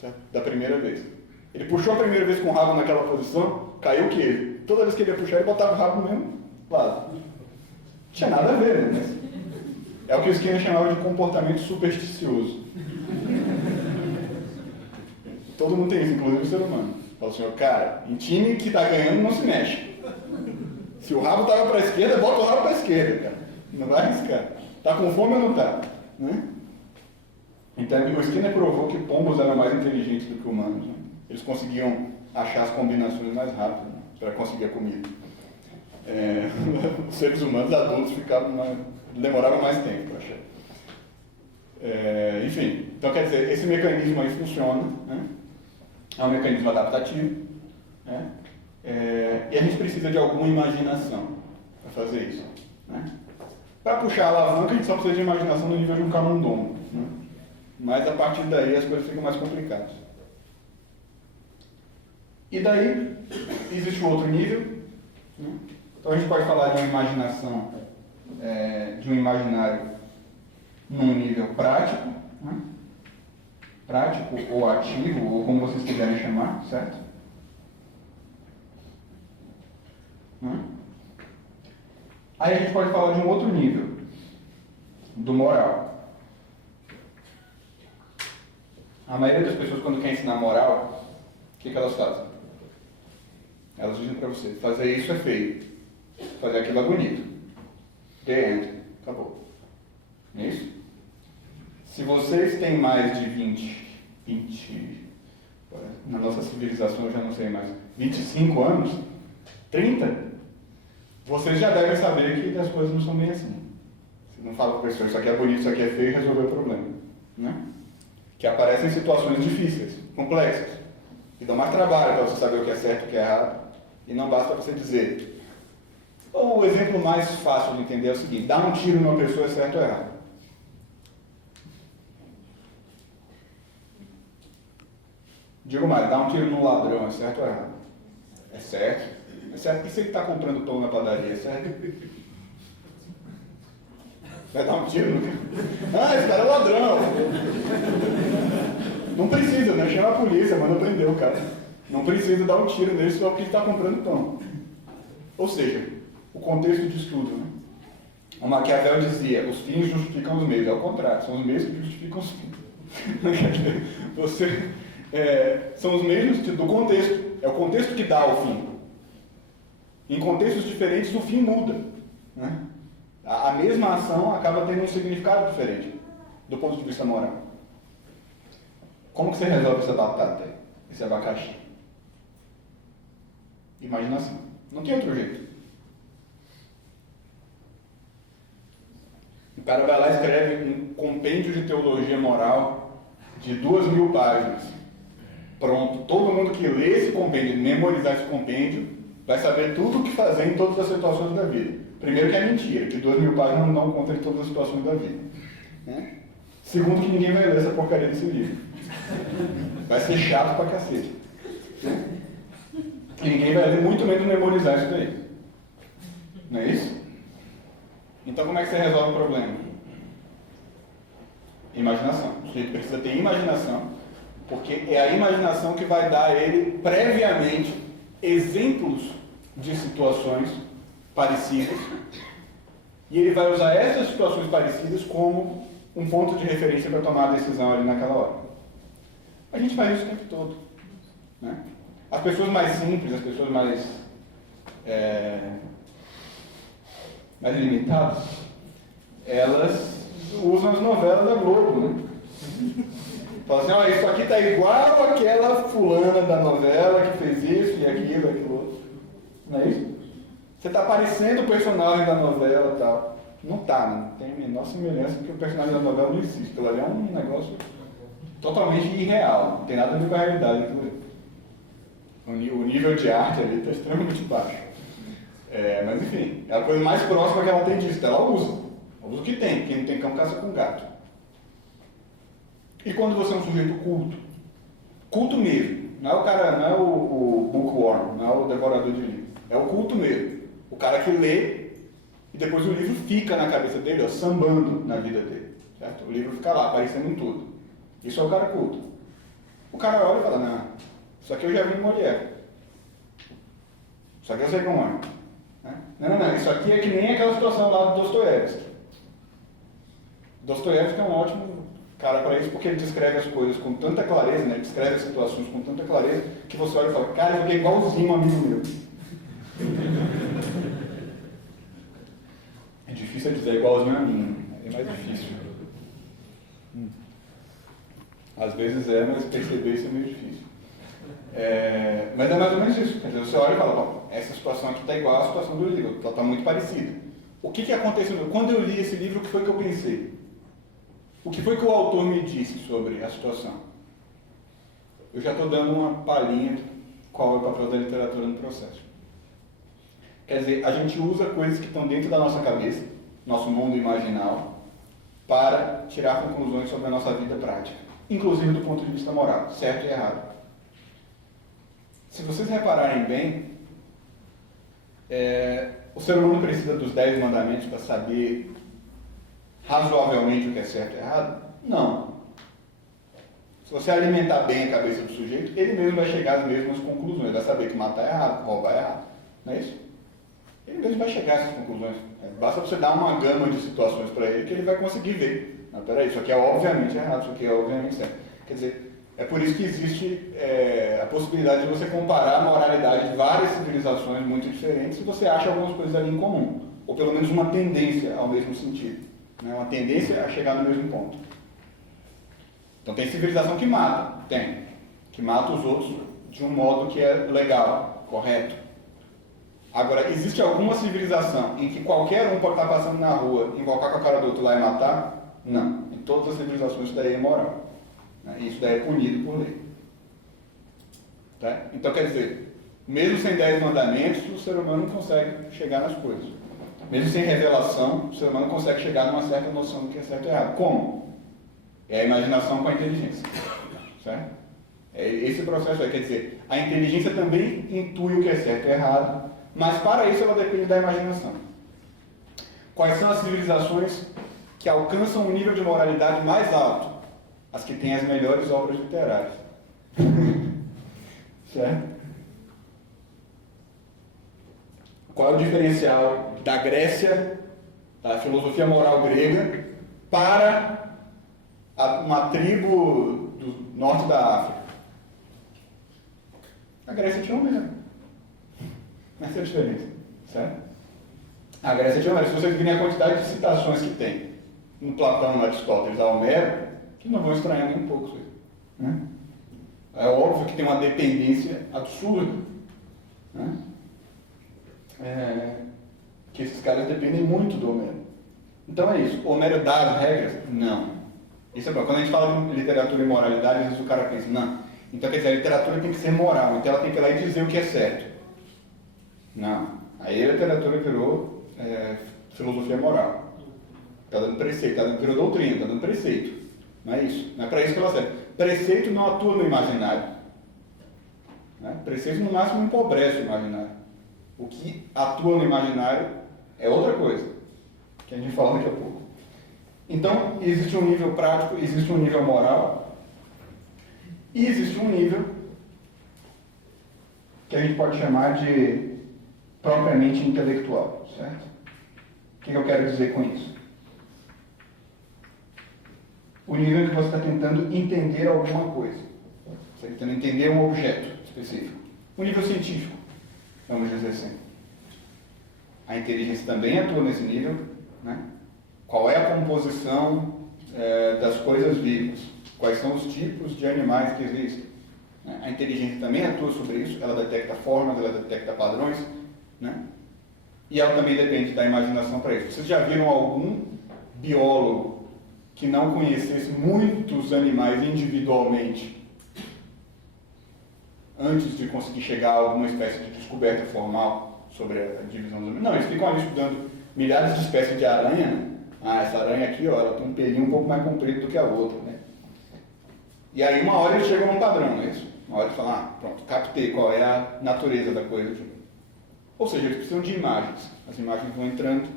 certo? Da primeira vez. Ele puxou a primeira vez com o rabo naquela posição, caiu o queijo. Toda vez que ele ia puxar, ele botava o rabo no mesmo lado. Não tinha nada a ver, né? Mas é o que o Skinner chamava de comportamento supersticioso. Todo mundo tem isso, inclusive o ser humano. Fala assim, cara, em time que está ganhando não se mexe. Se o rabo estava para a esquerda, bota o rabo para a esquerda, cara. Não vai arriscar. Está com fome ou não está? Né? Então o Skinner provou que pombos eram mais inteligentes do que humanos. Né? Eles conseguiam achar as combinações mais rápido, né? Para conseguir a comida. Os seres humanos adultos demoravam mais tempo para achar. Enfim, então quer dizer, esse mecanismo aí funciona, né? É um mecanismo adaptativo, né? E a gente precisa de alguma imaginação para fazer isso. Né? Para puxar a alavanca, a gente só precisa de imaginação no nível de um camundongo. Né? Mas a partir daí as coisas ficam mais complicadas. E daí existe um outro nível. Né? Então a gente pode falar de uma imaginação, de um imaginário num nível prático, né? Prático ou ativo, ou como vocês quiserem chamar, certo? Né? Aí a gente pode falar de um outro nível, do moral. A maioria das pessoas, quando quer ensinar moral, o que elas fazem? Elas dizem para você, fazer isso é feio, fazer aquilo é bonito. The end. Acabou. Não é isso? Se vocês têm mais de 20, na nossa civilização eu já não sei mais, 25 anos, 30, vocês já devem saber que as coisas não são bem assim. Você não fala para a pessoa, isso aqui é bonito, isso aqui é feio, e resolveu o problema. Né? Que aparecem em situações difíceis, complexas, que dão mais trabalho para você saber o que é certo e o que é errado, e não basta você dizer. O exemplo mais fácil de entender é o seguinte, dar um tiro numa pessoa é certo ou errado? Digo mais, dar um tiro num ladrão é certo ou errado? É certo. É certo. E você que está comprando pão na padaria, é certo? Vai dar um tiro no cara? Esse cara é ladrão. Não precisa, né? Chama a polícia, manda prender o cara. Não precisa dar um tiro nele só porque ele está comprando pão. Ou seja, o contexto de estudo, né? O Maquiavel dizia, os fins justificam os meios. É o contrário, são os meios que justificam os fins. São os meios do contexto. É o contexto que dá o fim. Em contextos diferentes, o fim muda, né? A mesma ação acaba tendo um significado diferente, do ponto de vista moral. Como que você resolve essa batata, esse abacaxi? Imaginação. Não tem outro jeito. O cara vai lá e escreve um compêndio de teologia moral de 2.000 páginas. Pronto. Todo mundo que lê esse compêndio, memorizar esse compêndio, vai saber tudo o que fazer em todas as situações da vida. Primeiro que é mentira, que 2.000 páginas não dão conta de todas as situações da vida. Né? Segundo que ninguém vai ler essa porcaria desse livro. Vai ser chato pra cacete. E ninguém vai ler, muito menos memorizar isso daí. Não é isso? Então como é que você resolve o problema? Imaginação. O sujeito precisa ter imaginação, porque é a imaginação que vai dar a ele previamente exemplos de situações parecidas, e ele vai usar essas situações parecidas como um ponto de referência para tomar a decisão ali naquela hora. A gente faz isso o tempo todo, né? As pessoas mais simples, as pessoas mais limitadas, elas usam as novelas da Globo, né? Fala assim, isso aqui tá igual aquela fulana da novela que fez isso e aquilo outro. Não é isso? Você está parecendo o personagem da novela e tal. Não tá, né? Não tem a menor semelhança, porque o personagem da novela não existe. Aquilo ali é um negócio totalmente irreal. Não tem nada a ver com a realidade. O nível de arte ali está extremamente baixo. Mas enfim, é a coisa mais próxima que ela tem disso. Ela usa. Ela usa o que tem. Quem não tem cão caça com gato. E quando você é um sujeito culto? Culto mesmo. Não é o cara, não é o bookworm, não é o devorador de livros. É o culto mesmo. O cara que lê e depois o livro fica na cabeça dele, sambando na vida dele. Certo? O livro fica lá, aparecendo em tudo. Isso é o cara culto. O cara olha e fala, não, isso aqui eu já vi em Molière. Isso aqui eu sei como é. Não, isso aqui é que nem aquela situação lá do Dostoiévski. Dostoiévski é um ótimo cara para isso, porque ele descreve as coisas com tanta clareza, né? Ele descreve as situações com tanta clareza, que você olha e fala, cara, eu fiquei igualzinho um amigo meu. É difícil dizer igualzinho a mim, é mais difícil. Às vezes mas perceber isso é meio difícil. Mas é mais ou menos isso. Quer dizer, você olha e fala, bom, essa situação aqui está igual à situação do livro, ela está muito parecida. O que aconteceu? Quando eu li esse livro, o que foi que eu pensei? O que foi que o autor me disse sobre a situação? Eu já estou dando uma palhinha de qual é o papel da literatura no processo. Quer dizer, a gente usa coisas que estão dentro da nossa cabeça, nosso mundo imaginal, para tirar conclusões sobre a nossa vida prática, inclusive do ponto de vista moral, certo e errado. Se vocês repararem bem, o ser humano precisa dos 10 mandamentos para saber razoavelmente o que é certo e errado? Não. Se você alimentar bem a cabeça do sujeito, ele mesmo vai chegar às mesmas conclusões. Ele vai saber que matar é errado, que roubar é errado. Não é isso? Ele mesmo vai chegar a essas conclusões. Basta você dar uma gama de situações para ele que ele vai conseguir ver. Não, peraí, isso aqui é obviamente errado, isso aqui é obviamente certo. Quer dizer, é por isso que existe a possibilidade de você comparar a moralidade de várias civilizações muito diferentes e você acha algumas coisas ali em comum. Ou pelo menos uma tendência ao mesmo sentido. Né? Uma tendência a chegar no mesmo ponto. Então tem civilização que mata, que mata os outros de um modo que é legal, correto. Agora, existe alguma civilização em que qualquer um pode estar passando na rua, invocar com a cara do outro lá e matar? Não. Em todas as civilizações isso daí é moral. Né? E isso daí é punido por lei. Tá? Então quer dizer, mesmo sem 10 mandamentos, o ser humano não consegue chegar nas coisas. Mesmo sem revelação, o ser humano consegue chegar numa certa noção do que é certo e errado. Como? É a imaginação com a inteligência. Certo? É esse processo aí. Quer dizer, a inteligência também intui o que é certo e errado, mas para isso ela depende da imaginação. Quais são as civilizações que alcançam um nível de moralidade mais alto? As que têm as melhores obras literárias. certo? Qual é o diferencial da Grécia, da filosofia moral grega, para uma tribo do norte da África? A Grécia tinha Homero. Essa é a diferença, certo? A Grécia tinha Homero. Se vocês virem a quantidade de citações que tem no Platão, no Aristóteles, a Homero, que não vão estranhar nem um pouco isso aí, né? É óbvio que tem uma dependência absurda, né? Que esses caras dependem muito do Homero. Então é isso. Homero dá as regras? Não. Isso é bom. Quando a gente fala de literatura e moralidade, às vezes o cara pensa, não. Então quer dizer, a literatura tem que ser moral, então ela tem que ir lá e dizer o que é certo. Não. Aí a literatura virou filosofia moral. Está dando preceito, virou doutrina, está dando preceito. Não é isso. Não é para isso que ela serve. Preceito não atua no imaginário. Né? Preceito no máximo empobrece o imaginário. O que atua no imaginário é outra coisa, que a gente fala daqui a pouco. Então, existe um nível prático, existe um nível moral, e existe um nível que a gente pode chamar de propriamente intelectual, certo? O que eu quero dizer com isso? O nível em que você está tentando entender alguma coisa. Você está tentando entender um objeto específico. O nível científico, vamos dizer assim. A inteligência também atua nesse nível, né? Qual é a composição das coisas vivas? Quais são os tipos de animais que existem? A inteligência também atua sobre isso, ela detecta formas, ela detecta padrões, né? E ela também depende da imaginação para isso. Vocês já viram algum biólogo que não conhecesse muitos animais individualmente antes de conseguir chegar a alguma espécie de descoberta formal sobre a divisão dos animais? Não, eles ficam ali estudando milhares de espécies de aranha, né? Ah, essa aranha aqui, ó, ela tem um pelinho um pouco mais comprido do que a outra, né? E aí uma hora eles chegam num padrão, não é isso? Uma hora eles falam, ah, pronto, captei qual é a natureza da coisa aqui. Ou seja, eles precisam de imagens. As imagens vão entrando,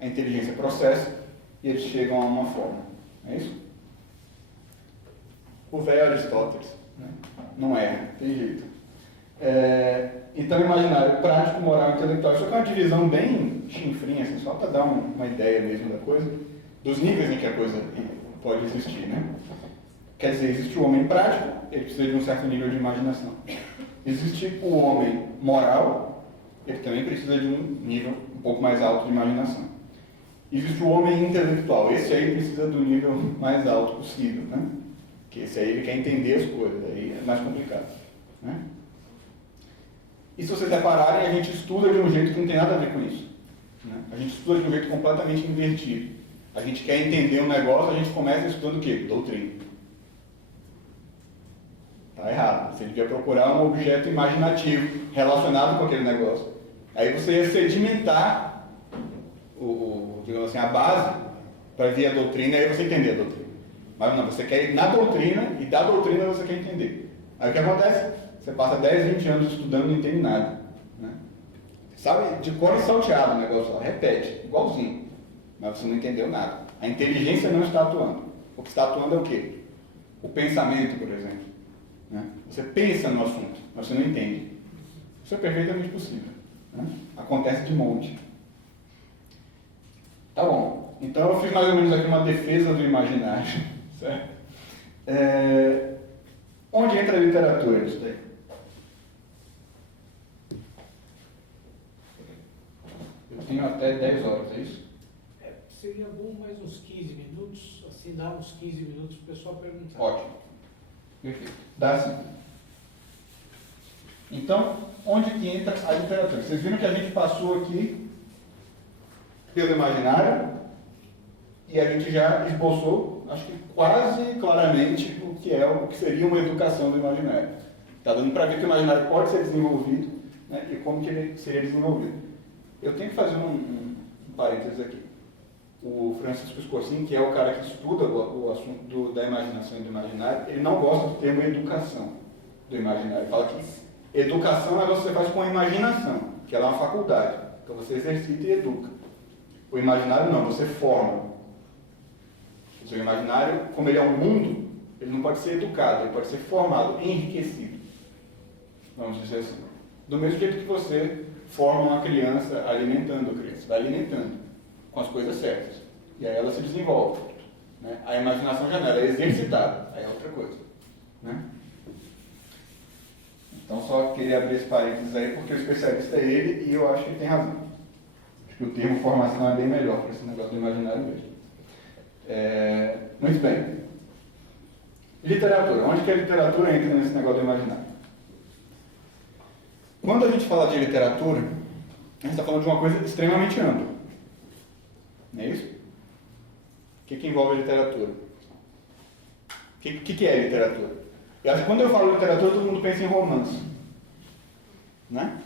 a inteligência processa e eles chegam a uma forma. É isso? O velho Aristóteles, né? Não erra, tem jeito. Então, imaginário prático, moral e intelectual. Isso aqui é uma divisão bem chinfrinha, assim, só para dar uma ideia mesmo da coisa, dos níveis em que a coisa pode existir, né? Quer dizer, existe o homem prático, ele precisa de um certo nível de imaginação. Existe o homem moral, ele também precisa de um nível um pouco mais alto de imaginação. Existe o homem intelectual, esse aí precisa do nível mais alto possível, né? Que esse aí ele quer entender as coisas, aí é mais complicado, né? E se vocês repararem, a gente estuda de um jeito que não tem nada a ver com isso, né? A gente estuda de um jeito completamente invertido. A gente quer entender um negócio, a gente começa estudando o quê? Doutrina. Está errado. Você devia procurar um objeto imaginativo relacionado com aquele negócio. Aí você ia sedimentar digamos assim, a base para vir a doutrina e aí você entender a doutrina. Mas não, você quer ir na doutrina e da doutrina você quer entender. Aí o que acontece? Você passa 10, 20 anos estudando e não entende nada, né? Sabe, de cor e salteado o negócio lá, repete, igualzinho. Mas você não entendeu nada. A inteligência não está atuando. O que está atuando é o quê? O pensamento, por exemplo, né? Você pensa no assunto, mas você não entende. Isso é perfeitamente possível, né? Acontece de monte. Tá bom. Então eu fiz mais ou menos aqui uma defesa do imaginário, certo? Onde entra a literatura nisso daí? Eu tenho até 10 horas, é isso? Seria bom mais uns 15 minutos, assim dá uns 15 minutos para o pessoal perguntar. Ótimo. Perfeito. Dá sim. Então, onde que entra a literatura? Vocês viram que a gente passou aqui pelo imaginário e a gente já esboçou, acho que quase claramente, o que seria uma educação do imaginário. Está dando para ver que o imaginário pode ser desenvolvido, né, e como que ele seria desenvolvido. Eu tenho que fazer um parênteses aqui. O Francisco Scorsin, que é o cara que estuda o assunto da imaginação e do imaginário, ele não gosta do termo educação do imaginário. Ele fala que educação é um negócio que você faz com a imaginação, que ela é uma faculdade. Então você exercita e educa. O imaginário não, você forma. O seu imaginário, como ele é um mundo, ele não pode ser educado, ele pode ser formado, enriquecido. vamos dizer assim. Do mesmo jeito que você forma uma criança alimentando a criança, vai alimentando com as coisas certas. E aí ela se desenvolve. Né? A imaginação já não, ela é exercitada, aí é outra coisa. Né? Então só queria abrir esse parênteses aí porque o especialista é ele e eu acho que ele tem razão. Acho que o termo formação é bem melhor para esse negócio do imaginário mesmo. Muito bem. Literatura. Onde que a literatura entra nesse negócio do imaginário? Quando a gente fala de literatura, a gente está falando de uma coisa extremamente ampla. Não é isso? O que envolve a literatura? O que é literatura? Eu acho que quando eu falo literatura, todo mundo pensa em romance. Né?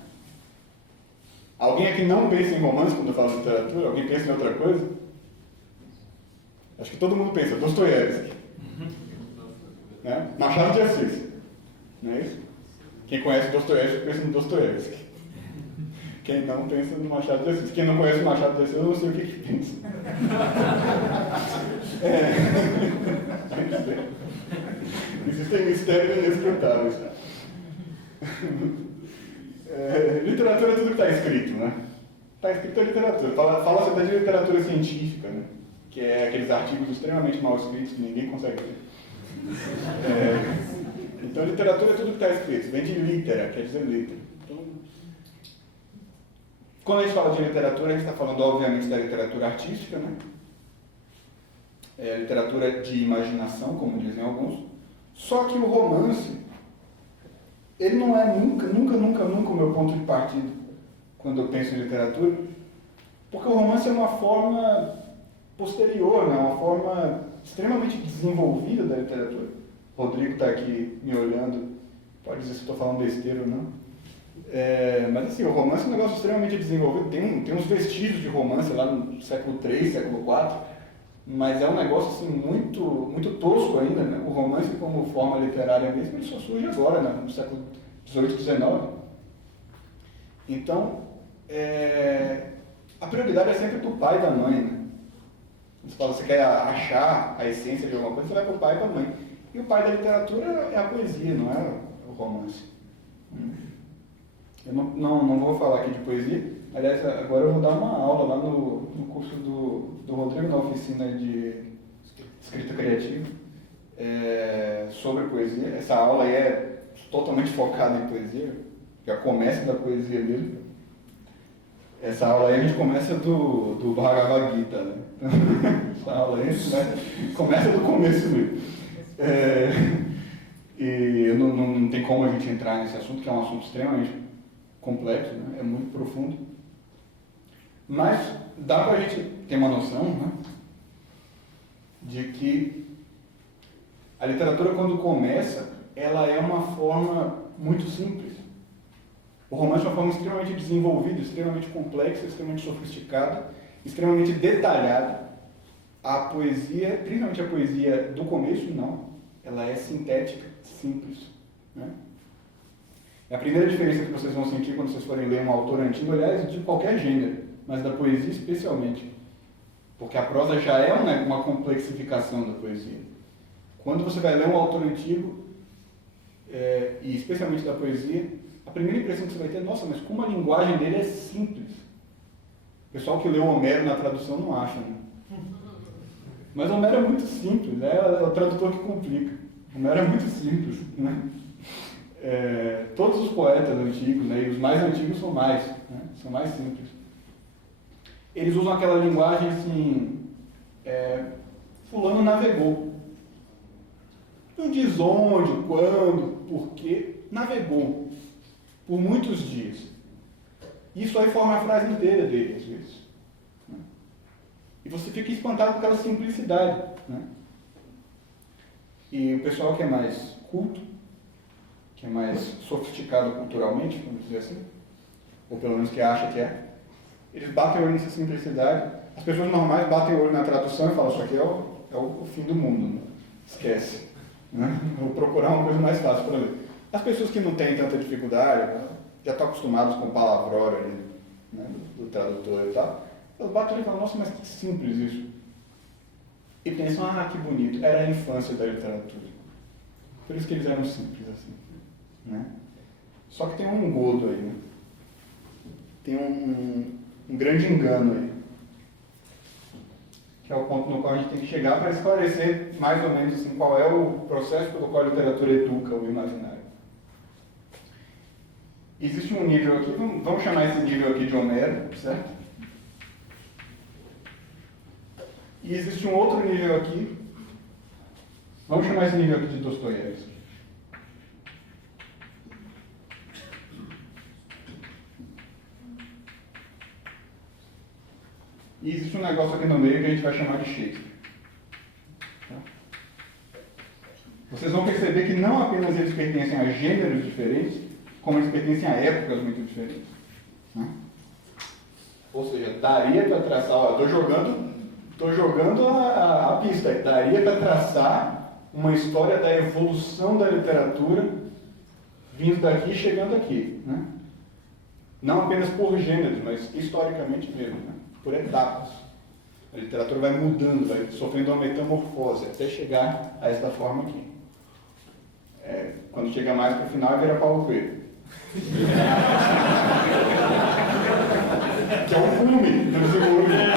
Alguém aqui não pensa em romance quando eu falo literatura? Alguém pensa em outra coisa? Acho que todo mundo pensa, Dostoiévski. Né? Machado de Assis. Não é isso? Quem conhece Dostoiévski pensa no Dostoiévski. Quem não pensa no Machado de Assis. Quem não conhece o Machado de Assis, eu não sei o que pensa. Existem mistérios inescrutáveis. Literatura é tudo que está escrito, né? Está escrito é literatura. Fala-se até de literatura científica, né? Que é aqueles artigos extremamente mal escritos que ninguém consegue ler. Então, literatura é tudo que está escrito. Vem de litera, quer dizer letra. Então, quando a gente fala de literatura, a gente está falando, obviamente, da literatura artística, né? Literatura de imaginação, como dizem alguns. Só que o romance, ele não é nunca o meu ponto de partida quando eu penso em literatura, porque o romance é uma forma posterior, né? Uma forma extremamente desenvolvida da literatura. O Rodrigo está aqui me olhando, pode dizer se estou falando besteira ou não. Mas assim, o romance é um negócio extremamente desenvolvido, tem uns vestígios de romance lá no século III, século IV, mas é um negócio assim, muito tosco ainda, né? O romance como forma literária mesmo, ele só surge agora, né? No século XVIII, XIX. Então, a prioridade é sempre do pai e da mãe, né? Você fala, você quer achar a essência de alguma coisa, você vai para o pai e para a mãe. E o pai da literatura é a poesia, não é o romance. Eu não vou falar aqui de poesia. Aliás, agora eu vou dar uma aula lá no curso do Rodrigo, na oficina de escrita criativa, sobre poesia. Essa aula aí é totalmente focada em poesia, já começa da poesia mesmo. Essa aula aí a gente começa do Bhagavad Gita, né? Essa aula aí, né? Começa do começo mesmo. E não tem como a gente entrar nesse assunto, que é um assunto extremamente complexo, né? É muito profundo. Mas dá para a gente ter uma noção, né? De que a literatura, quando começa, ela é uma forma muito simples. O romance é uma forma extremamente desenvolvida, extremamente complexa, extremamente sofisticada, extremamente detalhada. A poesia, principalmente a poesia do começo, não. Ela é sintética, simples. Né? É a primeira diferença que vocês vão sentir quando vocês forem ler um autor antigo, aliás, de qualquer gênero, mas da poesia especialmente. Porque a prosa já é uma complexificação da poesia. Quando você vai ler um autor antigo, e especialmente da poesia, a primeira impressão que você vai ter é, nossa, mas como a linguagem dele é simples. O pessoal que leu Homero na tradução não acha, né? Mas Homero é muito simples, é o tradutor que complica. Homero é muito simples, né? Todos os poetas antigos, né, e os mais antigos são mais simples. Eles usam aquela linguagem assim, fulano navegou. Não diz onde, quando, por quê, navegou por muitos dias. Isso aí forma a frase inteira dele, às vezes. Né? E você fica espantado com aquela simplicidade. Né? E o pessoal que é mais culto, que é mais sofisticado culturalmente, vamos dizer assim, ou pelo menos que acha que é, eles batem o olho nessa simplicidade. As pessoas normais batem o olho na tradução e falam, isso aqui é o fim do mundo. Né? Esquece. Né? Vou procurar uma coisa mais fácil para ler. As pessoas que não têm tanta dificuldade, já estão acostumadas com o palavrão ali, né, do tradutor e tal, elas batem e falam, nossa, mas que simples isso. E pensam, que bonito, era a infância da literatura. Por isso que eles eram simples assim. Né? Só que tem um engodo aí, né? Tem um grande engano aí, que é o ponto no qual a gente tem que chegar para esclarecer mais ou menos assim, qual é o processo pelo qual a literatura educa o imaginário. Existe um nível aqui, vamos chamar esse nível aqui de Homero, certo? E existe um outro nível aqui, vamos chamar esse nível aqui de Dostoiévski. E existe um negócio aqui no meio que a gente vai chamar de Shakespeare. Tá? Vocês vão perceber que não apenas eles pertencem a gêneros diferentes, como eles pertencem a épocas muito diferentes. Né? Ou seja, daria para traçar, estou jogando a pista, daria para traçar uma história da evolução da literatura vindo daqui e chegando aqui. Né? Não apenas por gêneros, mas historicamente mesmo. Né? Por etapas. A literatura vai mudando, vai sofrendo uma metamorfose até chegar a esta forma aqui. Quando chega mais para o final, vira Paulo Coelho. Que é um cume do desenvolvimento.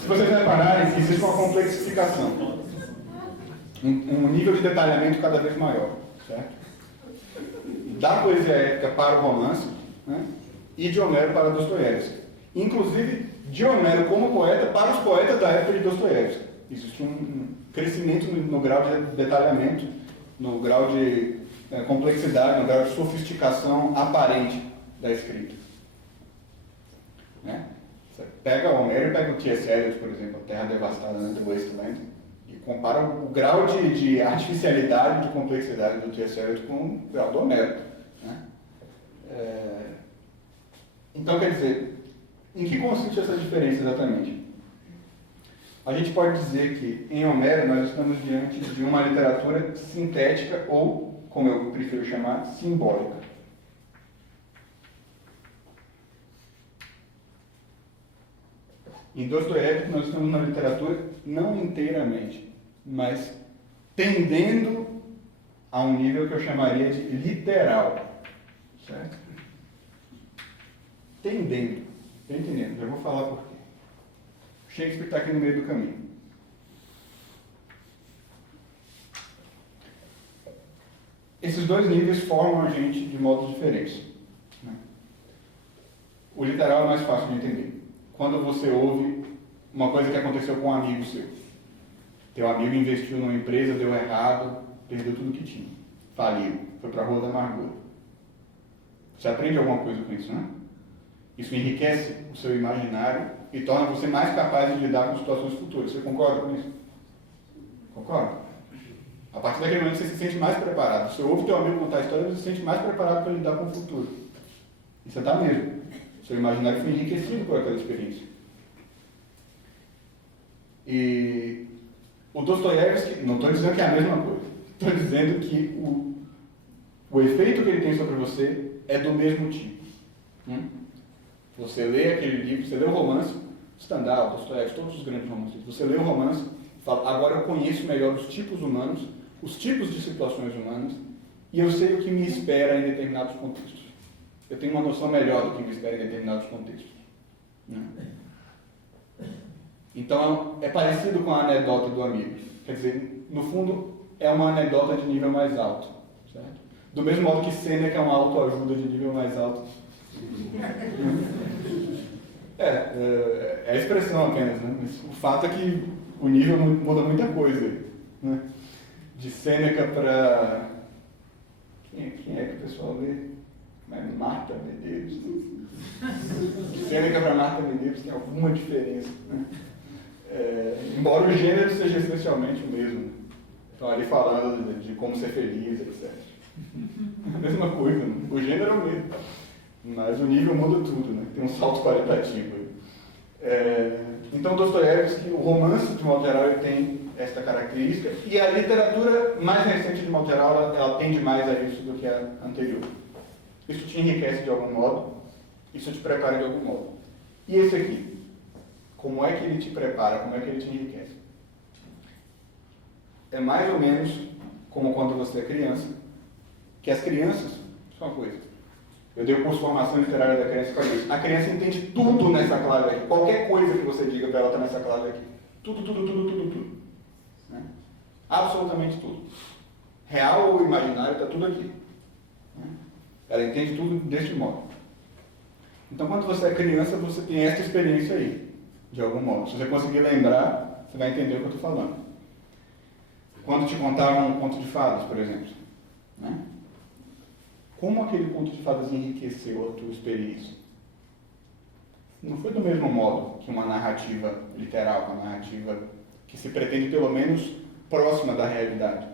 Se vocês repararem, existe uma complexificação. Um nível de detalhamento cada vez maior. Certo? Da poesia épica para o romance, né? E de Homero para Dostoiévski. Inclusive, de Homero como poeta para os poetas da época de Dostoiévski. Existe um crescimento no grau de detalhamento, no grau de complexidade, no grau de sofisticação aparente da escrita. Né? Você pega Homero e pega o T.S. Eliot, por exemplo, A Terra Devastada, né? The Wasteland, e compara o grau de artificialidade, de complexidade do T.S. Eliot com o grau do Homero. Né? Então, quer dizer, em que consiste essa diferença exatamente? A gente pode dizer que, em Homero, nós estamos diante de uma literatura sintética ou, como eu prefiro chamar, simbólica. Em Dostoiévski, nós estamos na literatura não inteiramente, mas tendendo a um nível que eu chamaria de literal. Certo? Tendendo. Está entendendo? Já vou falar por quê. Shakespeare está aqui no meio do caminho. Esses dois níveis formam a gente de modos diferentes. Né? O literal é mais fácil de entender. Quando você ouve uma coisa que aconteceu com um amigo seu. Teu amigo investiu numa empresa, deu errado, perdeu tudo que tinha. Faliu, foi para a rua da amargura. Você aprende alguma coisa com isso, né? Isso enriquece o seu imaginário e torna você mais capaz de lidar com situações futuras. Você concorda com isso? Concorda? A partir daquele momento você se sente mais preparado. Você ouve teu amigo contar a história, você se sente mais preparado para lidar com o futuro. E você está mesmo. Seu imaginário foi enriquecido por aquela experiência. E o Dostoiévski, não estou dizendo que é a mesma coisa. Estou dizendo que o efeito que ele tem sobre você é do mesmo tipo. Você lê aquele livro, você lê o romance, Stendhal, Dostoiévski, todos os grandes romances. Você lê o romance e fala, agora eu conheço melhor os tipos humanos, os tipos de situações humanas, e eu sei o que me espera em determinados contextos. Eu tenho uma noção melhor do que me espera em determinados contextos. Né? Então, é parecido com a anedota do amigo. Quer dizer, no fundo, é uma anedota de nível mais alto. Certo? Do mesmo modo que Sêneca é uma autoajuda de nível mais alto. É a expressão apenas, né? Mas o fato é que o nível muda muita coisa. Né? De Sêneca para... Quem é que o pessoal lê? Marta Medeiros. De Sêneca para Marta Medeiros tem alguma diferença. Né? Embora o gênero seja essencialmente o mesmo. Estão ali falando de como ser feliz, etc. A mesma coisa, né? O gênero é o mesmo. Mas o nível muda tudo, né? Tem um salto qualitativo aí. Então, Dostoiévski, o romance, de modo geral, ele tem esta característica, e a literatura mais recente, de modo geral, ela tende mais a isso do que a anterior. Isso te enriquece de algum modo, isso te prepara de algum modo. E esse aqui? Como é que ele te prepara? Como é que ele te enriquece? É mais ou menos como quando você é criança, que as crianças, isso é uma coisa, eu dei o curso de formação literária da criança com isso. A criança entende tudo nessa clave aqui. Qualquer coisa que você diga para ela está nessa clave aqui. Tudo, tudo, tudo, tudo, tudo. Né? Absolutamente tudo. Real ou imaginário, está tudo aqui. Né? Ela entende tudo deste modo. Então, quando você é criança, você tem essa experiência aí, de algum modo. Se você conseguir lembrar, você vai entender o que eu estou falando. Quando te contaram um conto de fadas, por exemplo, né? Como aquele conto de fadas enriqueceu a tua experiência? Não foi do mesmo modo que uma narrativa literal, uma narrativa que se pretende pelo menos próxima da realidade.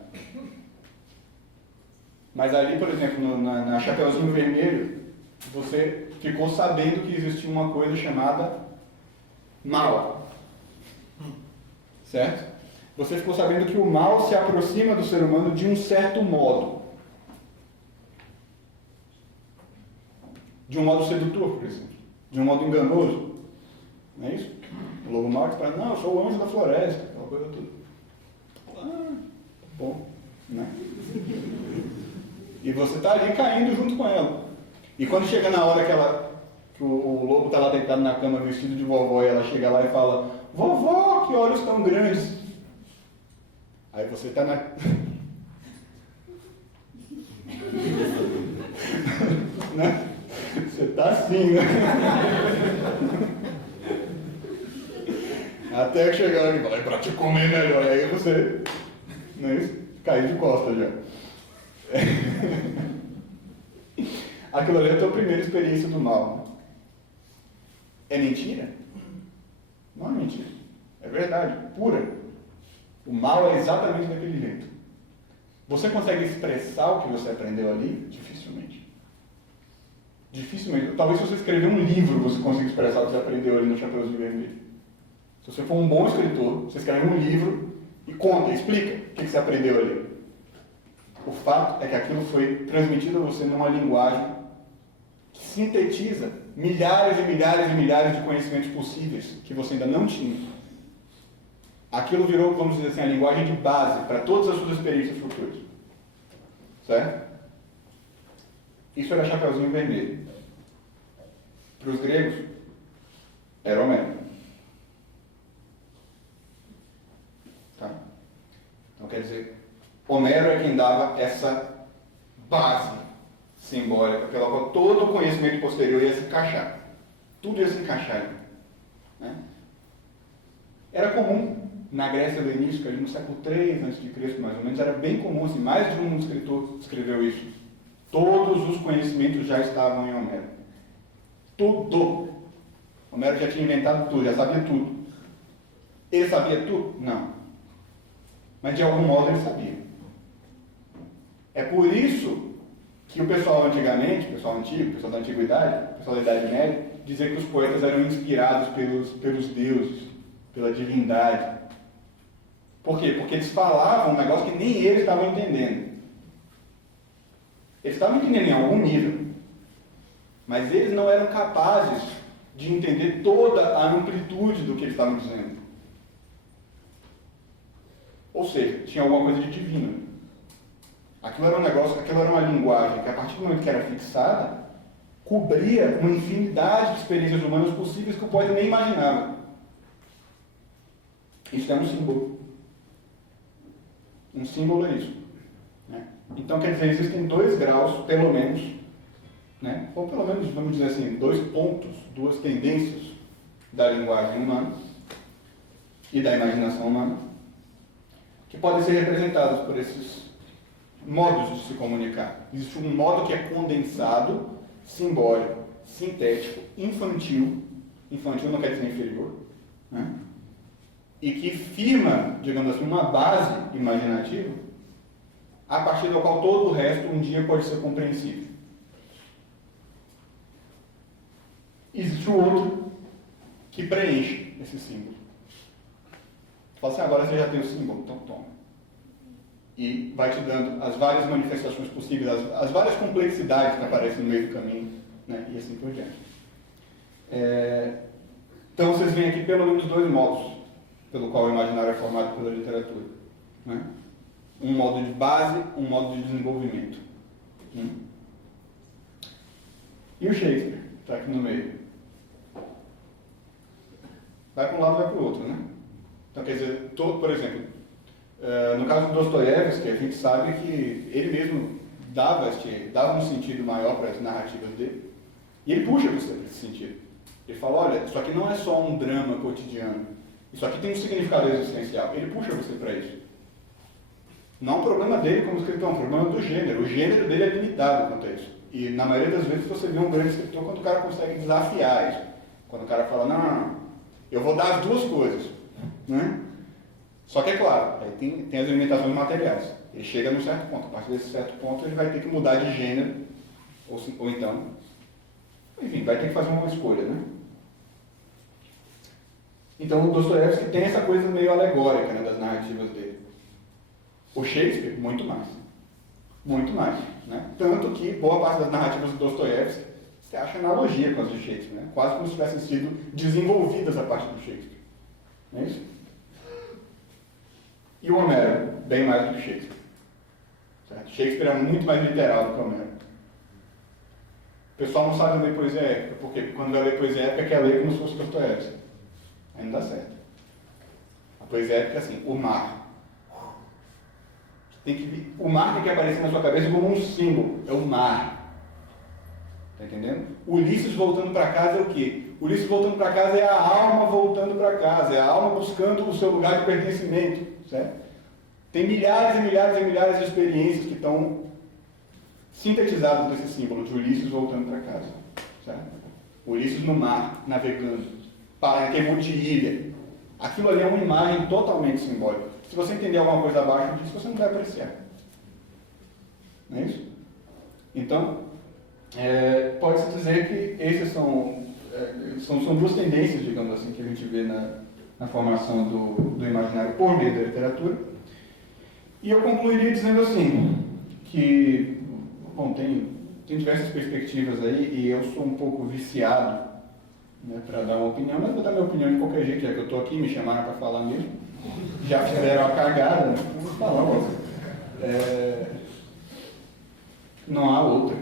Mas ali, por exemplo, na Chapeuzinho Vermelho, você ficou sabendo que existia uma coisa chamada mal. Certo? Você ficou sabendo que o mal se aproxima do ser humano de um certo modo. De um modo sedutor, por exemplo. De um modo enganoso. Não é isso? O lobo mau fala, não, eu sou o anjo da floresta, aquela coisa toda. Ah, bom, né? E você está ali caindo junto com ela. E quando chega na hora que o lobo está lá deitado na cama vestido de vovó e ela chega lá e fala, vovó, que olhos tão grandes. Aí você está na... né? Você está assim, né? Até que chegar ali e falar, é para te comer melhor. Aí você, né, caiu de costas já. Aquilo ali é a tua primeira experiência do mal. É mentira? Não é mentira. É verdade, pura. O mal é exatamente daquele jeito. Você consegue expressar o que você aprendeu ali? Dificilmente. Dificilmente. Talvez se você escrever um livro, você consiga expressar o que você aprendeu ali no Chapeuzinho Vermelho. Se você for um bom escritor, você escreve um livro e conta, explica o que você aprendeu ali. O fato é que aquilo foi transmitido a você numa linguagem que sintetiza milhares e milhares e milhares de conhecimentos possíveis que você ainda não tinha. Aquilo virou, vamos dizer assim, a linguagem de base para todas as suas experiências futuras. Certo? Isso era Chapeuzinho Vermelho. Para os gregos, era Homero. Tá? Então, quer dizer, Homero é quem dava essa base simbólica pela qual todo o conhecimento posterior ia se encaixar. Tudo ia se encaixar. Né? Era comum, na Grécia helenística, ali no século III a.C., mais ou menos, era bem comum, assim, mais de um escritor escreveu isso. Todos os conhecimentos já estavam em Homero. Tudo. Homero já tinha inventado tudo, já sabia tudo. Ele sabia tudo? Não. Mas de algum modo ele sabia. É por isso que o pessoal antigamente, o pessoal antigo, o pessoal da antiguidade, o pessoal da Idade Média, dizia que os poetas eram inspirados pelos deuses, pela divindade. Por quê? Porque eles falavam um negócio que nem eles estavam entendendo. Eles estavam entendendo em algum nível, mas eles não eram capazes de entender toda a amplitude do que eles estavam dizendo. Ou seja, tinha alguma coisa de divino. Aquilo era um negócio, aquilo era uma linguagem que, a partir do momento que era fixada, cobria uma infinidade de experiências humanas possíveis que o poeta nem imaginava. Isso é um símbolo. Um símbolo é isso. Né? Então, quer dizer, existem dois graus, pelo menos, né? Ou pelo menos, vamos dizer assim, dois pontos, duas tendências da linguagem humana e da imaginação humana, que podem ser representados por esses modos de se comunicar. Existe um modo que é condensado, simbólico, sintético, infantil. Infantil não quer dizer inferior, né? E que firma, digamos assim, uma base imaginativa a partir da qual todo o resto um dia pode ser compreensível. Existe o outro que preenche esse símbolo. Fala assim, agora você já tem o símbolo, então toma. E vai te dando as várias manifestações possíveis, as várias complexidades que aparecem no meio do caminho, né? E assim por diante. Então vocês veem aqui pelo menos dois modos pelo qual o imaginário é formado pela literatura. Né? um modo de base, um modo de desenvolvimento. E o Shakespeare, está aqui no meio. Vai para um lado, vai para o outro, né? Então, quer dizer, por exemplo, no caso do Dostoiévski, a gente sabe que ele mesmo dava um sentido maior para as narrativas dele, e ele puxa você para esse sentido. Ele fala, olha, isso aqui não é só um drama cotidiano, isso aqui tem um significado existencial. Ele puxa você para isso. Não é um problema dele como escritor, é um problema do gênero. O gênero dele é limitado quanto a isso. E na maioria das vezes você vê um grande escritor quando o cara consegue desafiar isso. Quando o cara fala, não, eu vou dar as duas coisas. Né? Só que é claro, aí tem as limitações materiais. Ele chega num certo ponto. A partir desse certo ponto ele vai ter que mudar de gênero, ou então, enfim, vai ter que fazer uma escolha, né? Então o Dostoiévski tem essa coisa meio alegórica, né, das narrativas dele. O Shakespeare, muito mais. Muito mais. Né? Tanto que boa parte das narrativas do Dostoiévski você acha analogia com as de Shakespeare, né? Quase como se tivessem sido desenvolvidas a partir do Shakespeare. Não é isso? E o Homero, bem mais do que Shakespeare. Certo? Shakespeare é muito mais literal do que o Homero. O pessoal não sabe ler poesia épica, porque quando vai ler poesia épica quer ler como se fosse Dostoiévski. Aí não dá certo. A poesia épica é assim, o mar. O mar tem que aparecer na sua cabeça como um símbolo, é o mar. Está entendendo? Ulisses voltando para casa é o quê? Ulisses voltando para casa é a alma voltando para casa, é a alma buscando o seu lugar de pertencimento. Certo? Tem milhares e milhares e milhares de experiências que estão sintetizadas nesse símbolo de Ulisses voltando para casa. Certo? Ulisses no mar, navegando, para em termos de ilha. Aquilo ali é uma imagem totalmente simbólica. Se você entender alguma coisa abaixo disso, você não vai apreciar. Não é isso? Então, pode-se dizer que esses são duas tendências, digamos assim, que a gente vê na formação do imaginário por meio da literatura. E eu concluiria dizendo assim, que, bom, tem diversas perspectivas aí, e eu sou um pouco viciado, né, para dar uma opinião, mas vou dar minha opinião de qualquer jeito, já que eu estou aqui, me chamaram para falar mesmo. Já fizeram a cagada, né? Vou falar uma coisa. Não há outra.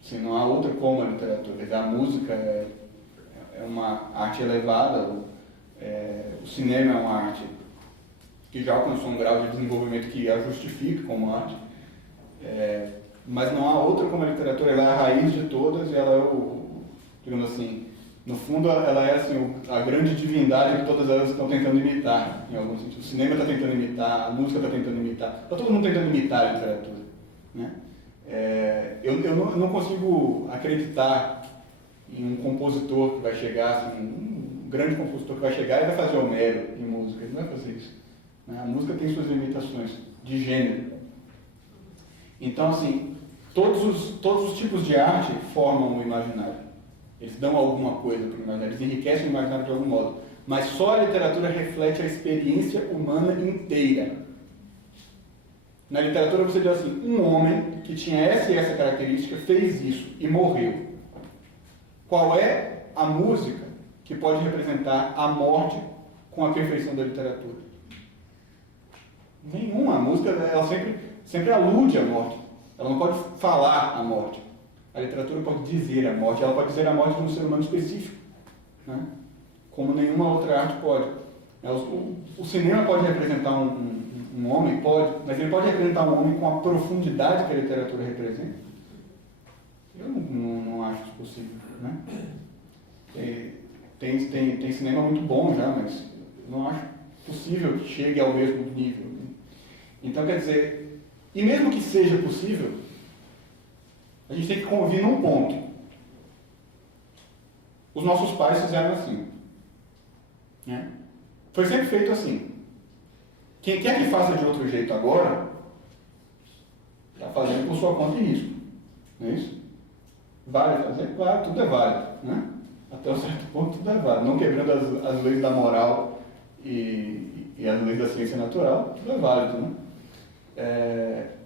Assim, não há outra como a literatura. A música é uma arte elevada, o cinema é uma arte que já alcançou um grau de desenvolvimento que a justifica como arte, mas não há outra como a literatura. Ela é a raiz de todas e ela é digamos assim, no fundo ela é assim, a grande divindade que todas elas estão tentando imitar, em algum sentido. O cinema está tentando imitar, a música está tentando imitar, está todo mundo tentando imitar a literatura. Né? Eu não consigo acreditar em um compositor que vai chegar, assim, um grande compositor que vai chegar e vai fazer Homero em música. Ele não vai fazer isso. Né? A música tem suas limitações de gênero. Então, assim, todos os tipos de arte formam o imaginário. Eles dão alguma coisa para o imaginário, eles enriquecem o imaginário de algum modo. Mas só a literatura reflete a experiência humana inteira. Na literatura você diz assim, um homem que tinha essa e essa característica fez isso e morreu. Qual é a música que pode representar a morte com a perfeição da literatura? Nenhuma. A música ela sempre alude à morte. Ela não pode falar a morte. A literatura pode dizer a morte. Ela pode dizer a morte de um ser humano específico. Né? Como nenhuma outra arte pode. O cinema pode representar um homem? Pode. Mas ele pode representar um homem com a profundidade que a literatura representa? Eu não acho isso possível. Né? Tem cinema muito bom já, mas eu não acho possível que chegue ao mesmo nível. Então, quer dizer, e mesmo que seja possível, a gente tem que convir num ponto. Os nossos pais fizeram assim. Né? Foi sempre feito assim. Quem quer que faça de outro jeito agora, está fazendo por sua conta e risco. Não é isso? Vale fazer? Claro, tudo é válido. Né? Até um certo ponto tudo é válido. Não quebrando as leis da moral e as leis da ciência natural, tudo é válido. Né?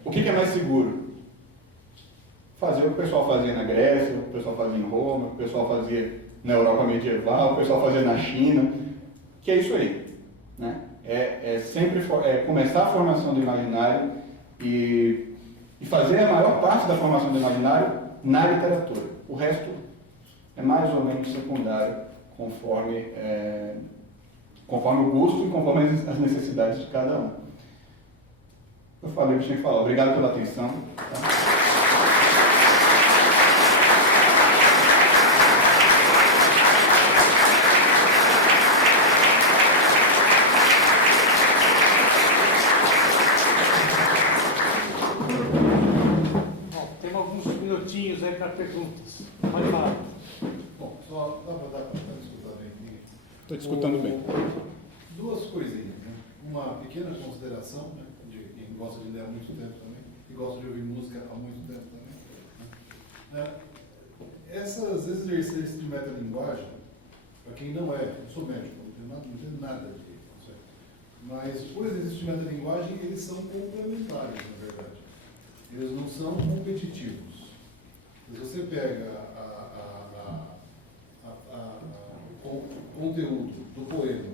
O que é mais seguro? Fazer o que o pessoal fazia na Grécia, o que o pessoal fazia em Roma, o que o pessoal fazia na Europa medieval, o que o pessoal fazia na China, que é isso aí. Né? É sempre começar a formação do imaginário e fazer a maior parte da formação do imaginário na literatura. O resto é mais ou menos secundário, conforme o gosto e conforme as necessidades de cada um. Eu falei o que tinha que falar. Obrigado pela atenção. Tá? Minutinhos aí para perguntas. Pode falar. Bom, só dá para escutar bem aqui? Estou te escutando bem. Duas coisinhas, né? Uma pequena consideração, né? De quem gosta de ler há muito tempo também, e gosta de ouvir música há muito tempo também. Esses exercícios de metalinguagem, para quem não é, eu sou médico, não entendo nada de certo? Mas os exercícios de metalinguagem, eles são complementares, na verdade. Eles não são competitivos. Se você pega o conteúdo do poema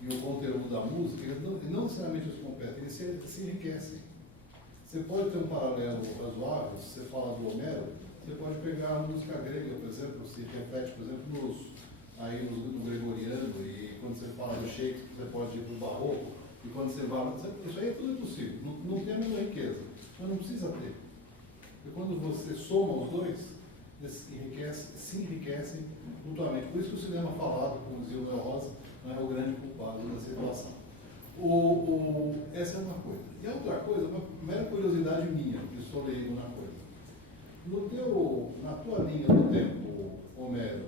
e o conteúdo da música, eles não necessariamente se competem, eles se enriquecem. Você pode ter um paralelo razoável, se você fala do Homero, você pode pegar a música grega, por exemplo, se repete, por exemplo, no gregoriano, e quando você fala do Shakespeare, você pode ir para o barroco, e quando você vai, isso aí tudo é possível, não tem a mesma riqueza, mas não precisa ter. E quando você soma os dois, eles se enriquecem mutuamente. Por isso que o cinema falado, como dizia o Noel Rosa, não é o grande culpado da situação. Essa é uma coisa. E a outra coisa, uma mera curiosidade minha, que estou lendo na coisa. Na tua linha do tempo, Homero,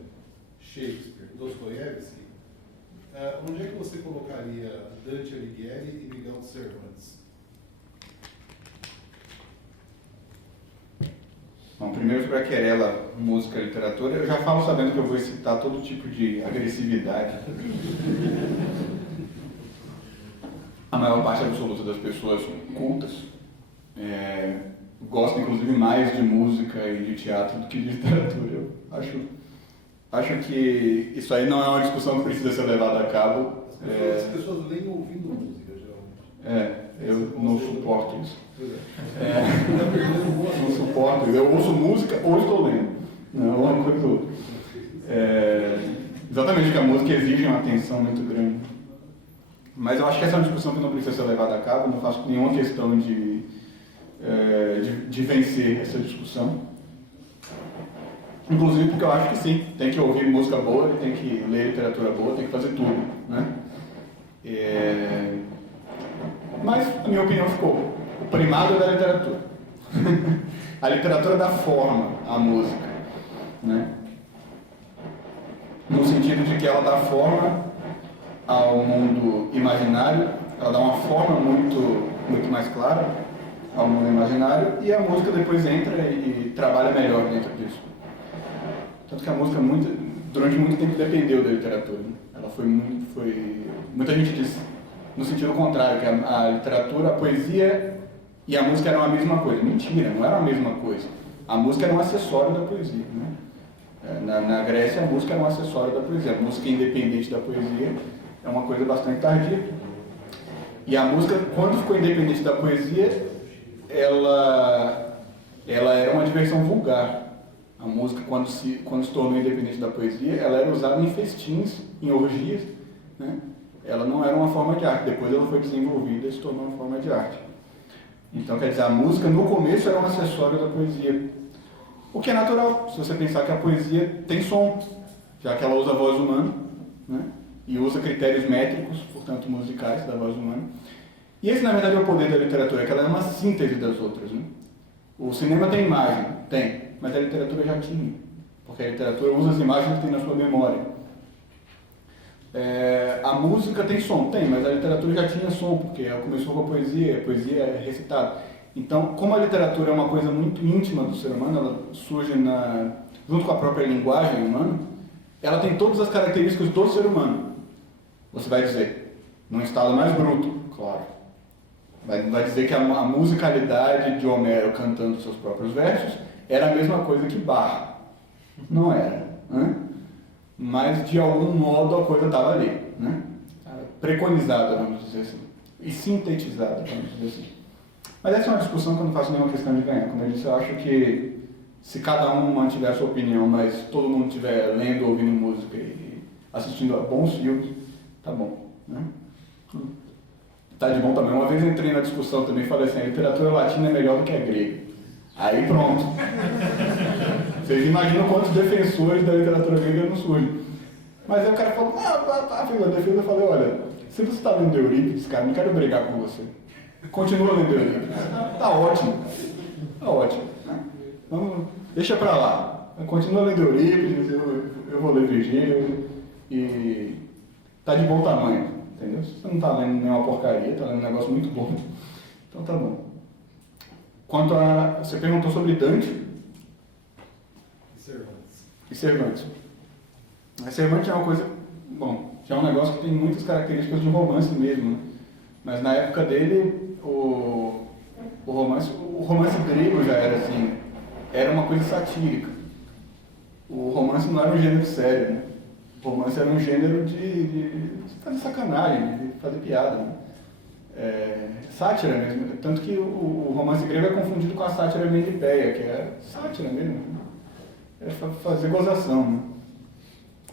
Shakespeare, Dostoiévski, onde é que você colocaria Dante Alighieri e Miguel de Cervantes? Bom, primeiro sobre a querela música e literatura, eu já falo sabendo que eu vou citar todo tipo de agressividade. A maior parte absoluta das pessoas cultas gosta, inclusive, mais de música e de teatro do que de literatura. Eu acho que isso aí não é uma discussão que precisa ser levada a cabo. As pessoas leem ouvindo música, geralmente. Eu não suporto isso. Não suporto. Eu ouço música ou estou lendo. Não, uma coisa ou outra. Exatamente, porque a música exige uma atenção muito grande. Mas eu acho que essa é uma discussão que não precisa ser levada a cabo. Não faço nenhuma questão de vencer essa discussão. Inclusive porque eu acho que sim, tem que ouvir música boa, tem que ler literatura boa, tem que fazer tudo, né? Mas, a minha opinião ficou, o primado é da literatura. A literatura dá forma à música, né? No sentido de que ela dá forma ao mundo imaginário, ela dá uma forma muito mais clara ao mundo imaginário, e a música depois entra e trabalha melhor dentro disso. Tanto que a música durante muito tempo dependeu da literatura, né? Ela muita gente diz no sentido contrário, que a literatura, a poesia e a música eram a mesma coisa. Mentira, não era a mesma coisa. A música era um acessório da poesia, né? Na Grécia, a música era um acessório da poesia. A música independente da poesia é uma coisa bastante tardia. E a música, quando ficou independente da poesia, ela era uma diversão vulgar. A música, quando se tornou independente da poesia, ela era usada em festins, em orgias, né? Ela não era uma forma de arte. Depois ela foi desenvolvida e se tornou uma forma de arte. Então, quer dizer, a música no começo era um acessório da poesia. O que é natural, se você pensar que a poesia tem som, já que ela usa a voz humana, né? E usa critérios métricos, portanto musicais, da voz humana. E esse, na verdade, é o poder da literatura, que ela é uma síntese das outras, né? O cinema tem imagem? Tem, mas a literatura já tinha, porque a literatura usa as imagens que tem na sua memória. A música tem som? Tem, mas a literatura já tinha som, porque ela começou com a poesia é recitada. Então, como a literatura é uma coisa muito íntima do ser humano, ela surge junto com a própria linguagem humana, ela tem todas as características do ser humano. Você vai dizer, num estado mais bruto, claro. Vai dizer que a musicalidade de Homero cantando seus próprios versos era a mesma coisa que Bach. Não era, né? Mas de algum modo a coisa estava ali, né? preconizada, vamos dizer assim, e sintetizada, vamos dizer assim. Mas essa é uma discussão que eu não faço nenhuma questão de ganhar. Como eu disse, eu acho que se cada um mantiver a sua opinião, mas todo mundo estiver lendo, ouvindo música e assistindo a bons filmes, tá bom, né? Tá de bom também. Uma vez eu entrei na discussão também e falei assim, a literatura latina é melhor do que a grega. Aí pronto. Vocês imaginam quantos defensores da literatura grega não surgem. Mas aí o cara falou, eu defendo, eu falei, olha, se você está lendo Eurípides, cara, não quero brigar com você. Continua lendo Eurípides. Tá ótimo. Tá ótimo. Vamos, deixa pra lá. Continua lendo Eurípides, eu vou ler Virgílio e tá de bom tamanho, entendeu? Você não tá lendo nenhuma porcaria, tá lendo um negócio muito bom. Então tá bom. Quanto a... Você perguntou sobre Dante e Cervantes. Cervantes é uma coisa... Bom, já é um negócio que tem muitas características de romance mesmo, né? Mas na época dele, o romance grego já era assim, era uma coisa satírica. O romance não era um gênero sério, né? O romance era um gênero de fazer sacanagem, de fazer piada, né? Sátira mesmo. Tanto que o romance grego é confundido com a sátira mendipeia, que é sátira mesmo. É fazer gozação, né?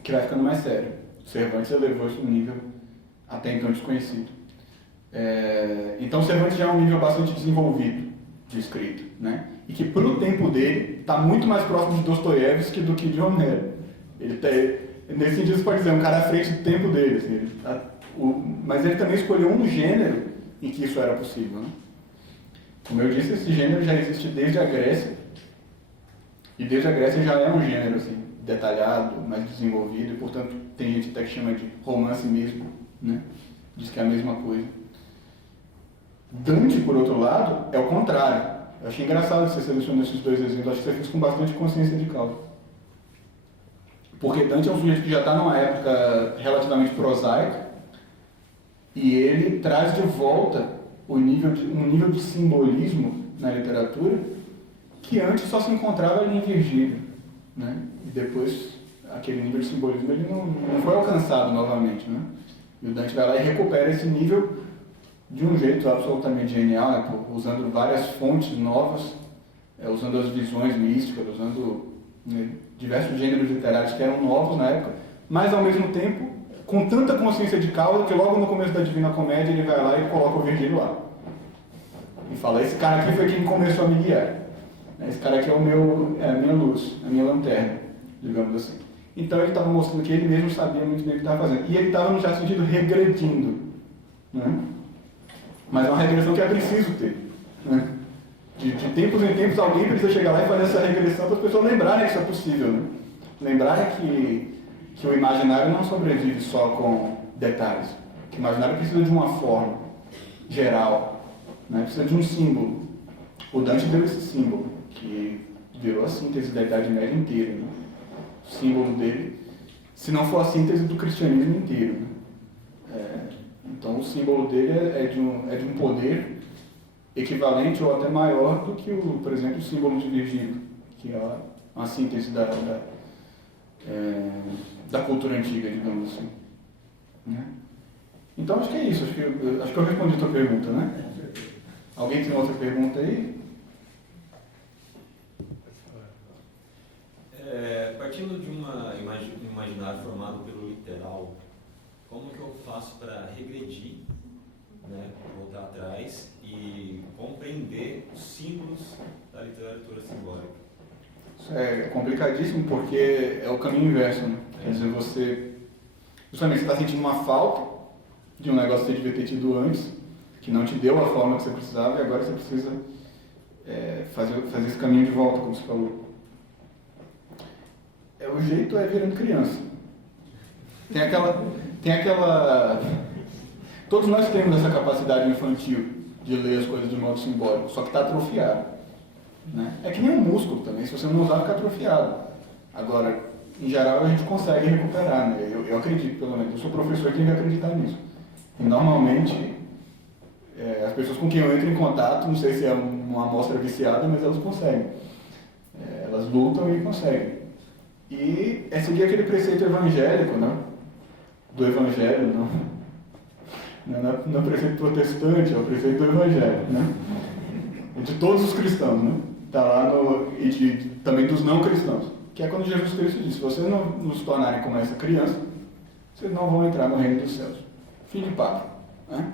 Que vai ficando mais sério. Cervantes elevou isso num nível até então desconhecido. Então Cervantes já é um nível bastante desenvolvido de escrita, né? E que para o tempo dele está muito mais próximo de Dostoiévski do que de Homero. Nesse sentido você pode dizer, um cara à frente do tempo dele, assim, mas ele também escolheu um gênero em que isso era possível, né? Como eu disse, esse gênero já existe desde a Grécia, e desde a Grécia já é um gênero assim, detalhado, mais desenvolvido, e portanto tem gente até que chama de romance mesmo, né? Diz que é a mesma coisa. Dante, por outro lado, é o contrário. Eu achei engraçado que você selecionou esses dois exemplos, acho que você fez com bastante consciência de causa. Porque Dante é um sujeito que já está numa época relativamente prosaica, e ele traz de volta um nível de simbolismo na literatura que antes só se encontrava ali em Virgílio, né? E depois aquele nível de simbolismo ele não foi alcançado novamente, né? E o Dante vai lá e recupera esse nível de um jeito absolutamente genial, né? Usando várias fontes novas, usando as visões místicas, usando, né, diversos gêneros literários que eram novos na época, mas ao mesmo tempo com tanta consciência de causa que logo no começo da Divina Comédia ele vai lá e coloca o Virgílio lá. E fala, esse cara aqui foi quem começou a me guiar. Esse cara aqui é a minha luz, a minha lanterna, digamos assim. Então ele estava mostrando que ele mesmo sabia muito bem o que estava fazendo. E ele estava, no certo sentido, regredindo, né? Mas é uma regressão que é preciso ter, né? De tempos em tempos alguém precisa chegar lá e fazer essa regressão para as pessoas lembrarem que isso é possível, né? Lembrarem que o imaginário não sobrevive só com detalhes. Que o imaginário precisa de uma forma geral, né? Precisa de um símbolo. O Dante deu esse símbolo, que virou a síntese da Idade Média inteira, né? O símbolo dele, se não for a síntese do cristianismo inteiro, né? Então o símbolo dele é de um poder equivalente ou até maior do que, por exemplo, o símbolo de Virgílio, que é uma síntese da cultura antiga, digamos assim, né? Então acho que é isso, acho que eu respondi a tua pergunta, né? Alguém tem outra pergunta aí? Partindo de um imaginário formado pelo literal, como que eu faço para regredir, né, voltar atrás e compreender os símbolos da literatura simbólica? Isso é complicadíssimo porque é o caminho inverso, né? Quer dizer, você está sentindo uma falta de um negócio que você devia ter tido antes, que não te deu a forma que você precisava, e agora você precisa fazer esse caminho de volta, como você falou. O jeito é virando criança. Tem aquela... Todos nós temos essa capacidade infantil de ler as coisas de modo simbólico, só que está atrofiado, né? É que nem um músculo também, se você não usar, fica atrofiado. Agora, em geral, a gente consegue recuperar, né? Eu acredito, pelo menos. Eu sou professor e tenho que acreditar nisso. E, normalmente, as pessoas com quem eu entro em contato, não sei se é uma amostra viciada, mas elas conseguem. Elas lutam e conseguem. E é seguir aquele preceito evangélico, né? Do evangelho, não? Não é preceito protestante, é o preceito do Evangelho, né? De todos os cristãos, né? Está lá também dos não cristãos, que é quando Jesus Cristo disse: se vocês não se tornarem como essa criança, vocês não vão entrar no reino dos céus. Fim de papo, né?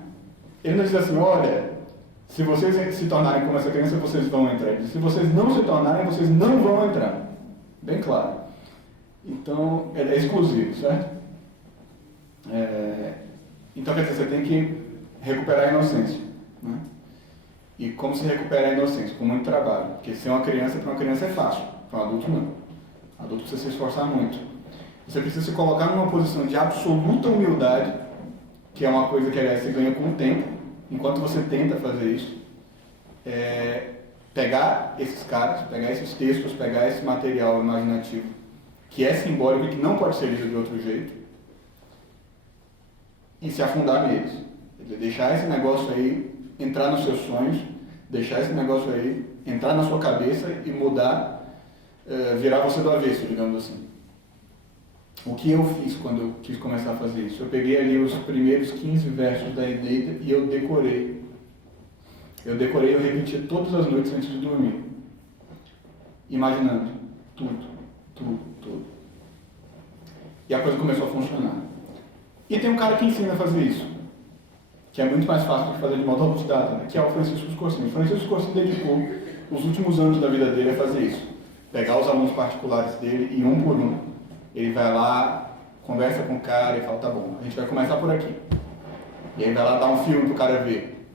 Ele não diz assim: olha, se vocês se tornarem como essa criança, vocês vão entrar. Ele diz: se vocês não se tornarem, vocês não vão entrar. Bem claro. Então, é exclusivo, certo? Então, quer dizer, você tem que recuperar a inocência, né? E como se recupera a inocência? Com muito trabalho. Porque ser uma criança, para uma criança é fácil, para um adulto não. Adulto precisa se esforçar muito. Você precisa se colocar numa posição de absoluta humildade, que é uma coisa que, aliás, você ganha com o tempo, enquanto você tenta fazer isso. Pegar esses caras, pegar esses textos, pegar esse material imaginativo, que é simbólico e que não pode ser lido de outro jeito, e se afundar neles. Deixar esse negócio aí entrar nos seus sonhos, deixar esse negócio aí entrar na sua cabeça e mudar, virar você do avesso, digamos assim. O que eu fiz quando eu quis começar a fazer isso? Eu peguei ali os primeiros 15 versos da Eneida e eu decorei. Eu repetia todas as noites antes de dormir, imaginando tudo. E a coisa começou a funcionar. E tem um cara que ensina a fazer isso, que é muito mais fácil de fazer de modo autodidata, né? Que é o Francisco Scorsese. O Francisco Scorsese dedicou os últimos anos da vida dele a fazer isso. Pegar os alunos particulares dele e um por um, ele vai lá, conversa com o cara e fala: tá bom, a gente vai começar por aqui. E aí vai lá dar um filme pro cara ver.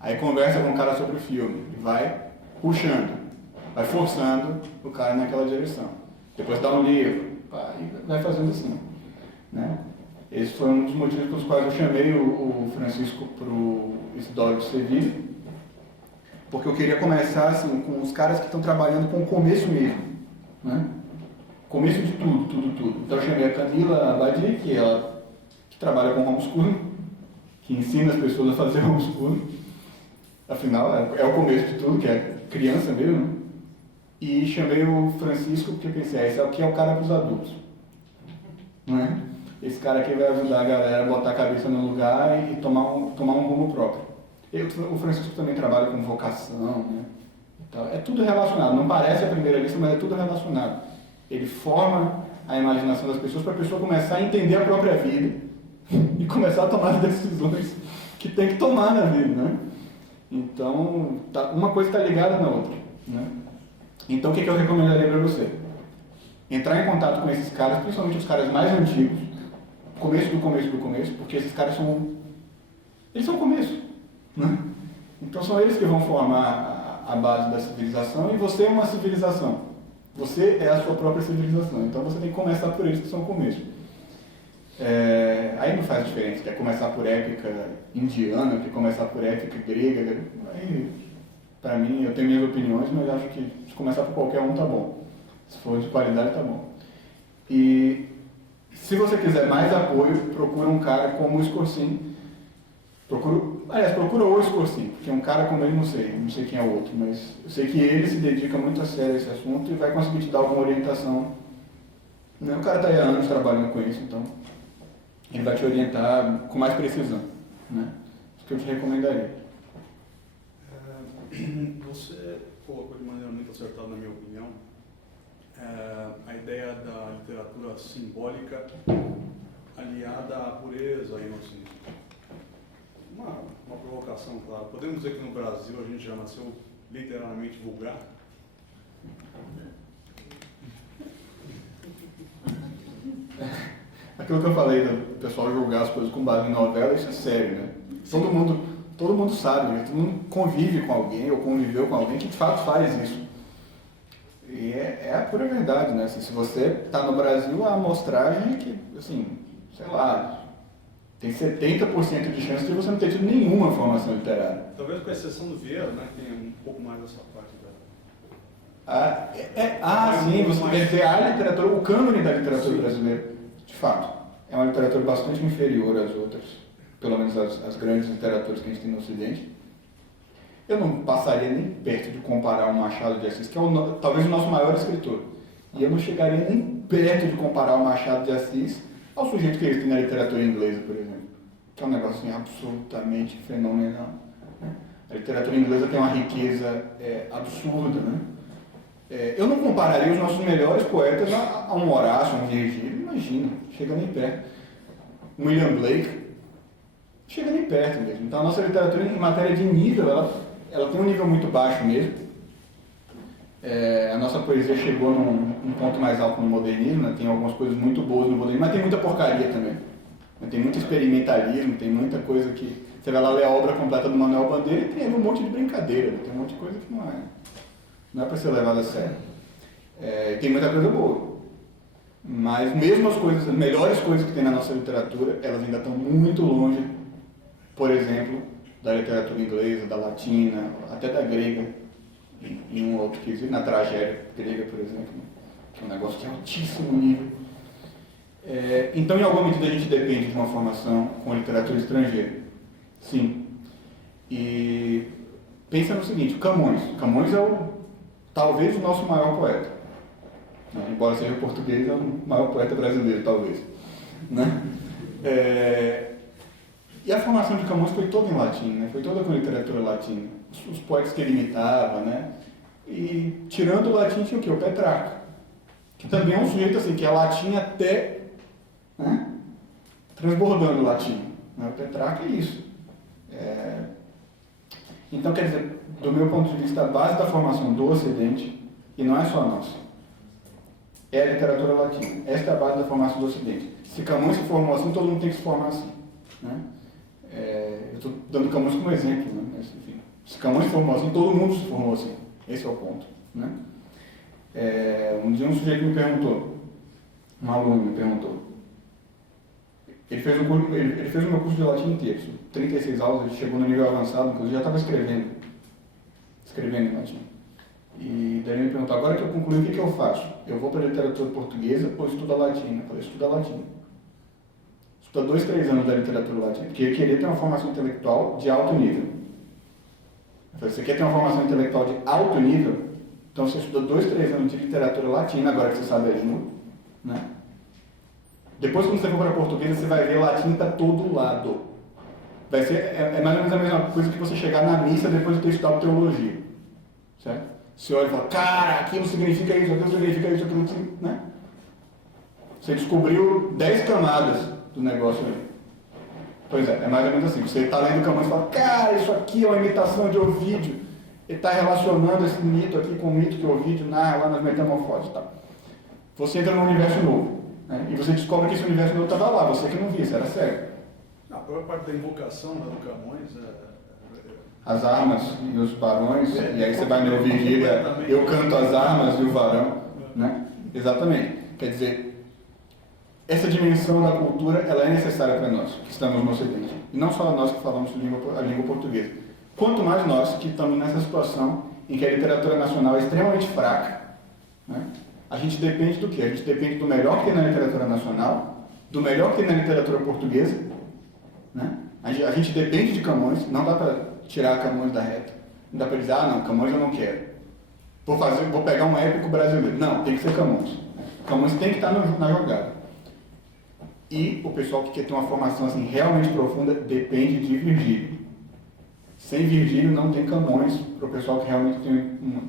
Aí conversa com o cara sobre o filme e vai puxando, vai forçando o cara naquela direção. Depois dá um livro, e vai fazendo assim, né? Esse foi um dos motivos pelos quais eu chamei o Francisco para o Isidoro de Sevilha, porque eu queria começar assim, com os caras que estão trabalhando com o começo mesmo, né? Começo de tudo. Então eu chamei a Camila Abadi, que trabalha com homeschooling, que ensina as pessoas a fazer homeschooling. Afinal, é o começo de tudo, que é criança mesmo, né? E chamei o Francisco porque eu pensei: esse aqui é o cara para os adultos, não é? Esse cara aqui vai ajudar a galera a botar a cabeça no lugar e tomar um rumo próprio. O Francisco também trabalha com vocação, né? Então, é tudo relacionado. Não parece a primeira lista, mas é tudo relacionado. Ele forma a imaginação das pessoas para a pessoa começar a entender a própria vida e começar a tomar as decisões que tem que tomar na vida, né? Então, uma coisa está ligada na outra, né? Então, o que eu recomendaria para você? Entrar em contato com esses caras, principalmente os caras mais antigos, começo do começo, porque esses caras são o começo, né? Então, são eles que vão formar a base da civilização e você é uma civilização. Você é a sua própria civilização, então você tem que começar por eles que são o começo. Aí não faz diferença, quer começar por épica indiana, quer começar por épica grega. Aí, para mim, eu tenho minhas opiniões, mas acho que se começar por qualquer um tá bom. Se for de qualidade, tá bom. E se você quiser mais apoio, procura um cara como o Scorsese. Procura o Scorsese, porque um cara como ele, não sei quem é o outro, mas eu sei que ele se dedica muito a sério a esse assunto e vai conseguir te dar alguma orientação. O cara está aí há anos trabalhando com isso, então ele vai te orientar com mais precisão, né? Isso que eu te recomendaria. Você colocou de maneira muito acertada, na minha opinião, a ideia da literatura simbólica aliada à pureza, à inocência. Uma provocação, claro. Podemos dizer que no Brasil a gente já nasceu literalmente vulgar? Aquilo que eu falei do pessoal julgar as coisas com base em novela, isso é sério, né? Todo mundo sabe, né? Todo mundo convive com alguém ou conviveu com alguém que de fato faz isso. E é a pura verdade, né? Assim, se você está no Brasil, a amostragem é que, assim, sei lá, tem 70% de chance de você não ter tido nenhuma formação literária. Talvez com exceção do Vieira, né? Que tem um pouco mais dessa parte sim, você quer dizer a literatura, o cânone da literatura brasileira. De fato, é uma literatura bastante inferior às outras, pelo menos as grandes literaturas que a gente tem no Ocidente. Eu não passaria nem perto de comparar o Machado de Assis, que é talvez o nosso maior escritor. E eu não chegaria nem perto de comparar o Machado de Assis ao sujeito que ele tem na literatura inglesa, por exemplo. que é um negócio assim, absolutamente fenomenal. Né? A literatura inglesa tem uma riqueza absurda. Né? Eu não compararia os nossos melhores poetas a um Horácio, um Virgílio, imagina, chega nem perto. William Blake, chega nem perto mesmo. Então a nossa literatura, em matéria de nível, ela tem um nível muito baixo mesmo. A nossa poesia chegou num ponto mais alto no modernismo, né? Tem algumas coisas muito boas no modernismo, mas tem muita porcaria também. Tem muito experimentalismo, tem muita coisa que... Você vai lá ler a obra completa do Manuel Bandeira e tem um monte de brincadeira, tem um monte de coisa que não é para ser levada a sério. Tem muita coisa boa. Mas mesmo as melhores coisas que tem na nossa literatura, elas ainda estão muito longe, por exemplo, da literatura inglesa, da latina, até da grega, em um outro quesito, na tragédia grega, por exemplo, que é um negócio de altíssimo nível. Então, em alguma medida, a gente depende de uma formação com literatura estrangeira. Sim. E pensa no seguinte, Camões é talvez o nosso maior poeta. Embora seja português, é o maior poeta brasileiro, talvez. Né? E a formação de Camões foi toda em latim, né? Foi toda com literatura latina. Os poetas que ele imitava, né? E tirando o latim tinha o quê? O Petrarca, que também é um sujeito assim, que é latim até, né? Transbordando o latim. Né? O Petrarca é isso. Então, quer dizer, do meu ponto de vista, a base da formação do Ocidente, e não é só a nossa, é a literatura latina. Esta é a base da formação do Ocidente. Se Camões se formou assim, todo mundo tem que se formar assim. Né? Eu estou dando Camões como exemplo, né? Mas, enfim, se Camões se formou assim, todo mundo se formou assim. Esse é o ponto. Né? Um dia um sujeito me perguntou, um aluno me perguntou, ele fez o meu curso de latim inteiro, 36 aulas, ele chegou no nível avançado, inclusive já estava escrevendo em latim. E daí ele me perguntou, agora que eu concluí, o que eu faço? Eu vou para a literatura portuguesa ou estudo a latina? Eu falei, estuda a latina. Estuda 2, 3 anos da literatura latina, porque ele queria ter uma formação intelectual de alto nível. Eu falei, você quer ter uma formação intelectual de alto nível? Então você estuda 2, 3 anos de literatura latina, agora que você sabe a língua, né? Depois, quando você for para a portuguesa, você vai ver latim para todo lado. Vai ser, mais ou menos a mesma coisa que você chegar na missa depois de ter estudado teologia. Certo? Você olha e fala, cara, aquilo significa isso, aquilo significa isso, aquilo significa... Né? Você descobriu 10 camadas do negócio ali. Pois é mais ou menos assim. Você está lendo Camões e fala, cara, isso aqui é uma imitação de Ovídio. Ele está relacionando esse mito aqui com o mito que Ovídio narra lá nas Metamorfoses. Tá? Você entra num universo novo. Né? E você descobre que esse universo novo estava lá, você que não via, isso era sério. A própria parte da invocação do Camões as armas e os varões, e aí você vai no Virgílio, eu canto as armas e o varão. Né? Exatamente. Quer dizer, essa dimensão da cultura, ela é necessária para nós, que estamos no Ocidente. E não só nós que falamos a língua portuguesa. Quanto mais nós que estamos nessa situação em que a literatura nacional é extremamente fraca, né? A gente depende do quê? A gente depende do melhor que tem na literatura nacional, do melhor que tem na literatura portuguesa, né? A gente depende de Camões, não dá para tirar Camões da reta. Não dá para dizer, não, Camões eu não quero. Vou pegar um épico brasileiro. Não, tem que ser Camões. Camões tem que estar na jogada. E o pessoal que quer ter uma formação assim, realmente profunda depende de Virgílio. Sem Virgílio não tem Camões para o pessoal que realmente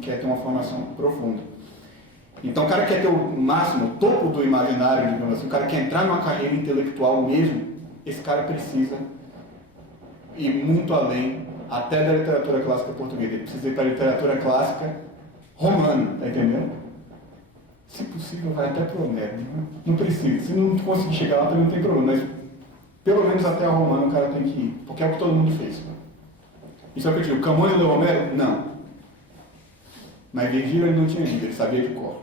quer ter uma formação profunda. Então o cara quer ter o máximo, o topo do imaginário, digamos assim, o cara quer entrar numa carreira intelectual mesmo, esse cara precisa ir muito além, até da literatura clássica portuguesa. Ele precisa ir para a literatura clássica romana, tá entendendo? Se possível, vai até para o Homero. Não precisa. Se não conseguir chegar lá, também não tem problema. Mas pelo menos até a romana o cara tem que ir, porque é o que todo mundo fez. Isso é o que eu digo. Camões leu Homero? Não. Mas Virgílio ele não tinha lido, ele sabia de cor.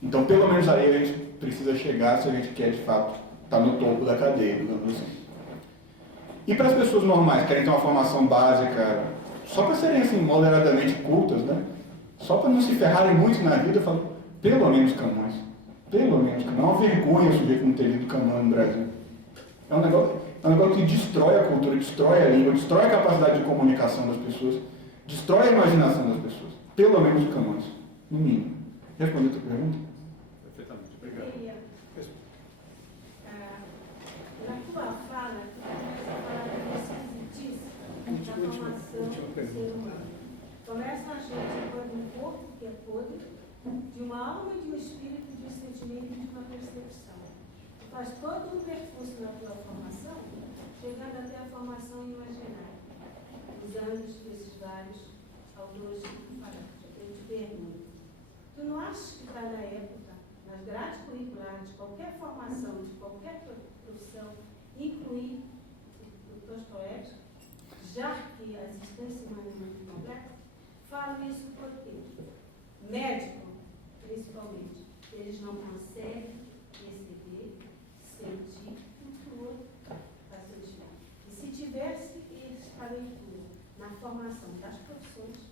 Então, pelo menos aí a gente precisa chegar se a gente quer, de fato, estar no topo da cadeia, digamos assim. E para as pessoas normais, que querem ter uma formação básica, só para serem, assim, moderadamente cultas, né? Só para não se ferrarem muito na vida, eu falo, pelo menos Camões. Pelo menos Camões. É uma vergonha o sujeito não ter lido Camões no Brasil. É um negócio que destrói a cultura, destrói a língua, destrói a capacidade de comunicação das pessoas, destrói a imaginação das pessoas. Pelo menos Camões, no mínimo. Respondeu a tua pergunta? Perfeitamente, obrigado. Na tua fala, tu começa a falar da necessitíssima da formação do ser humano. Começa a gente enquanto um corpo que é podre, de uma alma e de um espírito, de um sentimento e de uma percepção. Tu faz todo um percurso na tua formação, chegando até a formação imaginária, usando esses vários autores que falaram. Eu te pergunto, tu não achas que está na época, nas grades curriculares, de qualquer formação, de qualquer profissão, incluir o Dostoiévski, já que a existência humana é muito complexa? Falo isso porque médico, principalmente, eles não conseguem perceber, sentir o que o outro está sentindo. E se tivesse essa leitura na formação das profissões,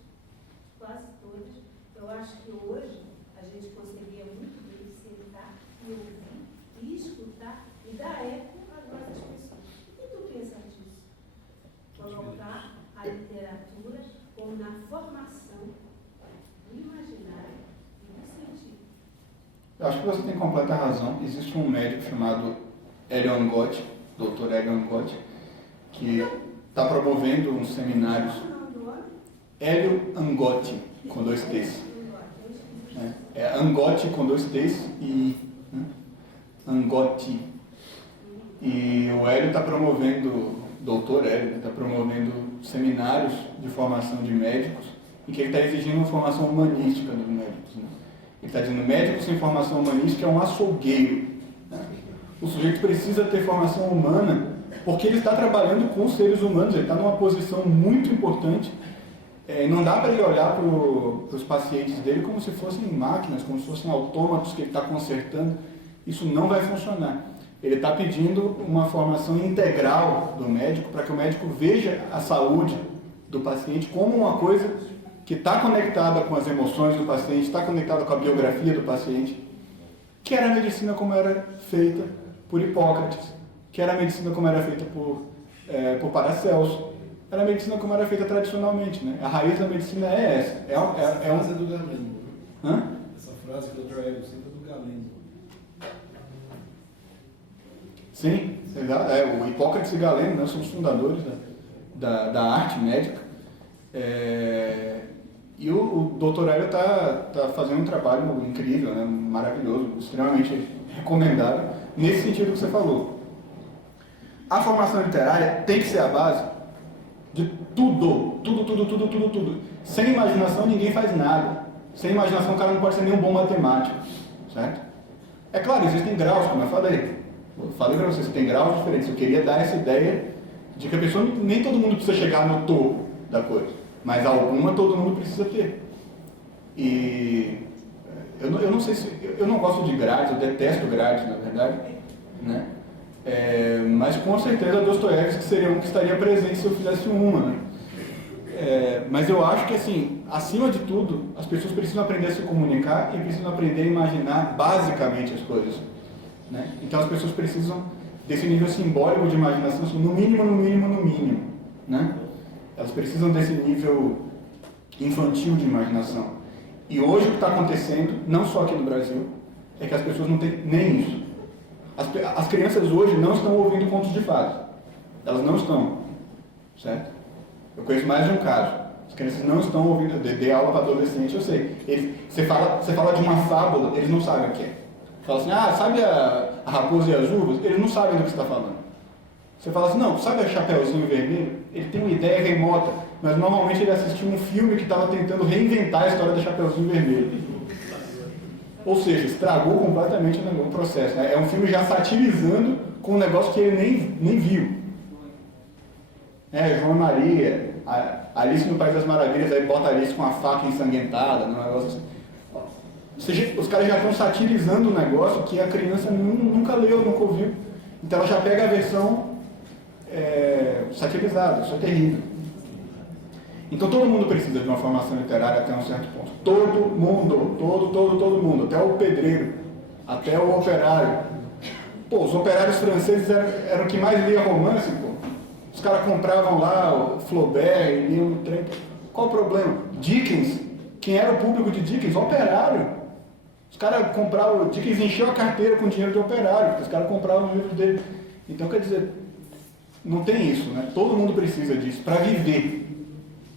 quase todas, eu acho que hoje a gente conseguia muito bem sentar e ouvir e escutar e dar eco às nossas pessoas. O que tu pensa disso? Colocar a literatura como na formação do imaginário e do sentido. Eu acho que você tem completa razão. Existe um médico chamado Hélio Angotti, Dr. Hélio Angotti, que está promovendo uns seminários. Qual é o nome do homem? Hélio Angotti, com 2 T's. É Angotti com 2 T's e Angotti. E o Hélio está promovendo, o doutor Hélio, está promovendo seminários de formação de médicos, em que ele está exigindo uma formação humanística dos médicos. Né? Ele está dizendo, médico sem formação humanística é um açougueiro. Né? O sujeito precisa ter formação humana, porque ele está trabalhando com os seres humanos, ele está numa posição muito importante. Não dá para ele olhar para os pacientes dele como se fossem máquinas, como se fossem autômatos que ele está consertando. Isso não vai funcionar. Ele está pedindo uma formação integral do médico para que o médico veja a saúde do paciente como uma coisa que está conectada com as emoções do paciente, está conectada com a biografia do paciente, que era a medicina como era feita por Hipócrates, que era a medicina como era feita por Paracelso, era a medicina como era feita tradicionalmente. Né? A raiz da medicina é essa. Essa frase é do Galeno. Hã? Essa frase que o Dr. Hélio cita é do Galeno. Sim, exato. O Hipócrates e Galeno, né, são os fundadores da arte médica. E o Dr. Hélio está fazendo um trabalho incrível, né, maravilhoso, extremamente recomendável, nesse sentido que você falou. A formação literária tem que ser a base de tudo. Sem imaginação ninguém faz nada. Sem imaginação o cara não pode ser nem um bom matemático, certo? É claro, existem graus, como eu falei. Eu falei para vocês que tem graus diferentes. Eu queria dar essa ideia de que a pessoa, nem todo mundo precisa chegar no topo da coisa, mas alguma todo mundo precisa ter. E eu não sei se... Eu não gosto de grades, eu detesto grades, na verdade, né? Mas com certeza Dostoiévski seria um que estaria presente se eu fizesse uma, né? Mas eu acho que, assim, acima de tudo, as pessoas precisam aprender a se comunicar e precisam aprender a imaginar basicamente as coisas, né? Então as pessoas precisam desse nível simbólico de imaginação, assim, no mínimo, né? Elas precisam desse nível infantil de imaginação. E hoje o que está acontecendo, não só aqui no Brasil, é que as pessoas não têm nem isso. As crianças hoje não estão ouvindo contos de fadas. Elas não estão, certo? Eu conheço mais de um caso. As crianças não estão ouvindo, dei aula para adolescente, eu sei. Você fala de uma fábula, eles não sabem o que é. Fala assim, sabe a raposa e as uvas? Eles não sabem do que você está falando. Você fala assim, não, sabe a Chapeuzinho Vermelho? Ele tem uma ideia remota, mas normalmente ele assistiu um filme que estava tentando reinventar a história da Chapeuzinho Vermelho. Ou seja, estragou completamente o processo. Né? É um filme já satirizando com um negócio que ele nem viu. João e Maria, Alice no País das Maravilhas, aí bota Alice com a faca ensanguentada, um negócio assim. Ou seja, os caras já estão satirizando um negócio que a criança nunca leu, nunca ouviu. Então ela já pega a versão satirizada, isso é terrível. Então todo mundo precisa de uma formação literária até um certo ponto. Todo mundo, até o pedreiro, até o operário. Pô, os operários franceses eram o que mais lia romance, pô. Os caras compravam lá o Flaubert e liam no trem. Qual o problema? Dickens, quem era o público de Dickens? Operário. Os caras compravam, Dickens encheu a carteira com dinheiro de operário, porque os caras compravam os livros dele. Então, quer dizer, não tem isso, né? Todo mundo precisa disso para viver.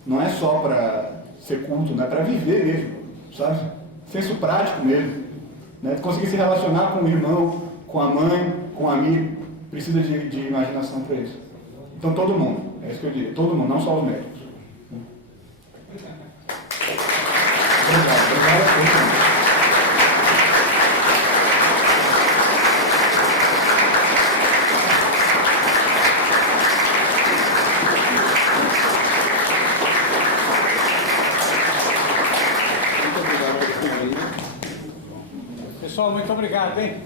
Não é só para ser culto, não é para viver mesmo, sabe? Senso prático mesmo. Né? Conseguir se relacionar com o irmão, com a mãe, com o amigo, precisa de imaginação para isso. Então, todo mundo, é isso que eu diria, todo mundo, não só os médicos. Obrigado a todos. Pessoal, muito obrigado, hein?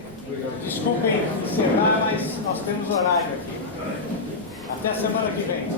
Desculpem encerrar, mas nós temos horário aqui. Até semana que vem.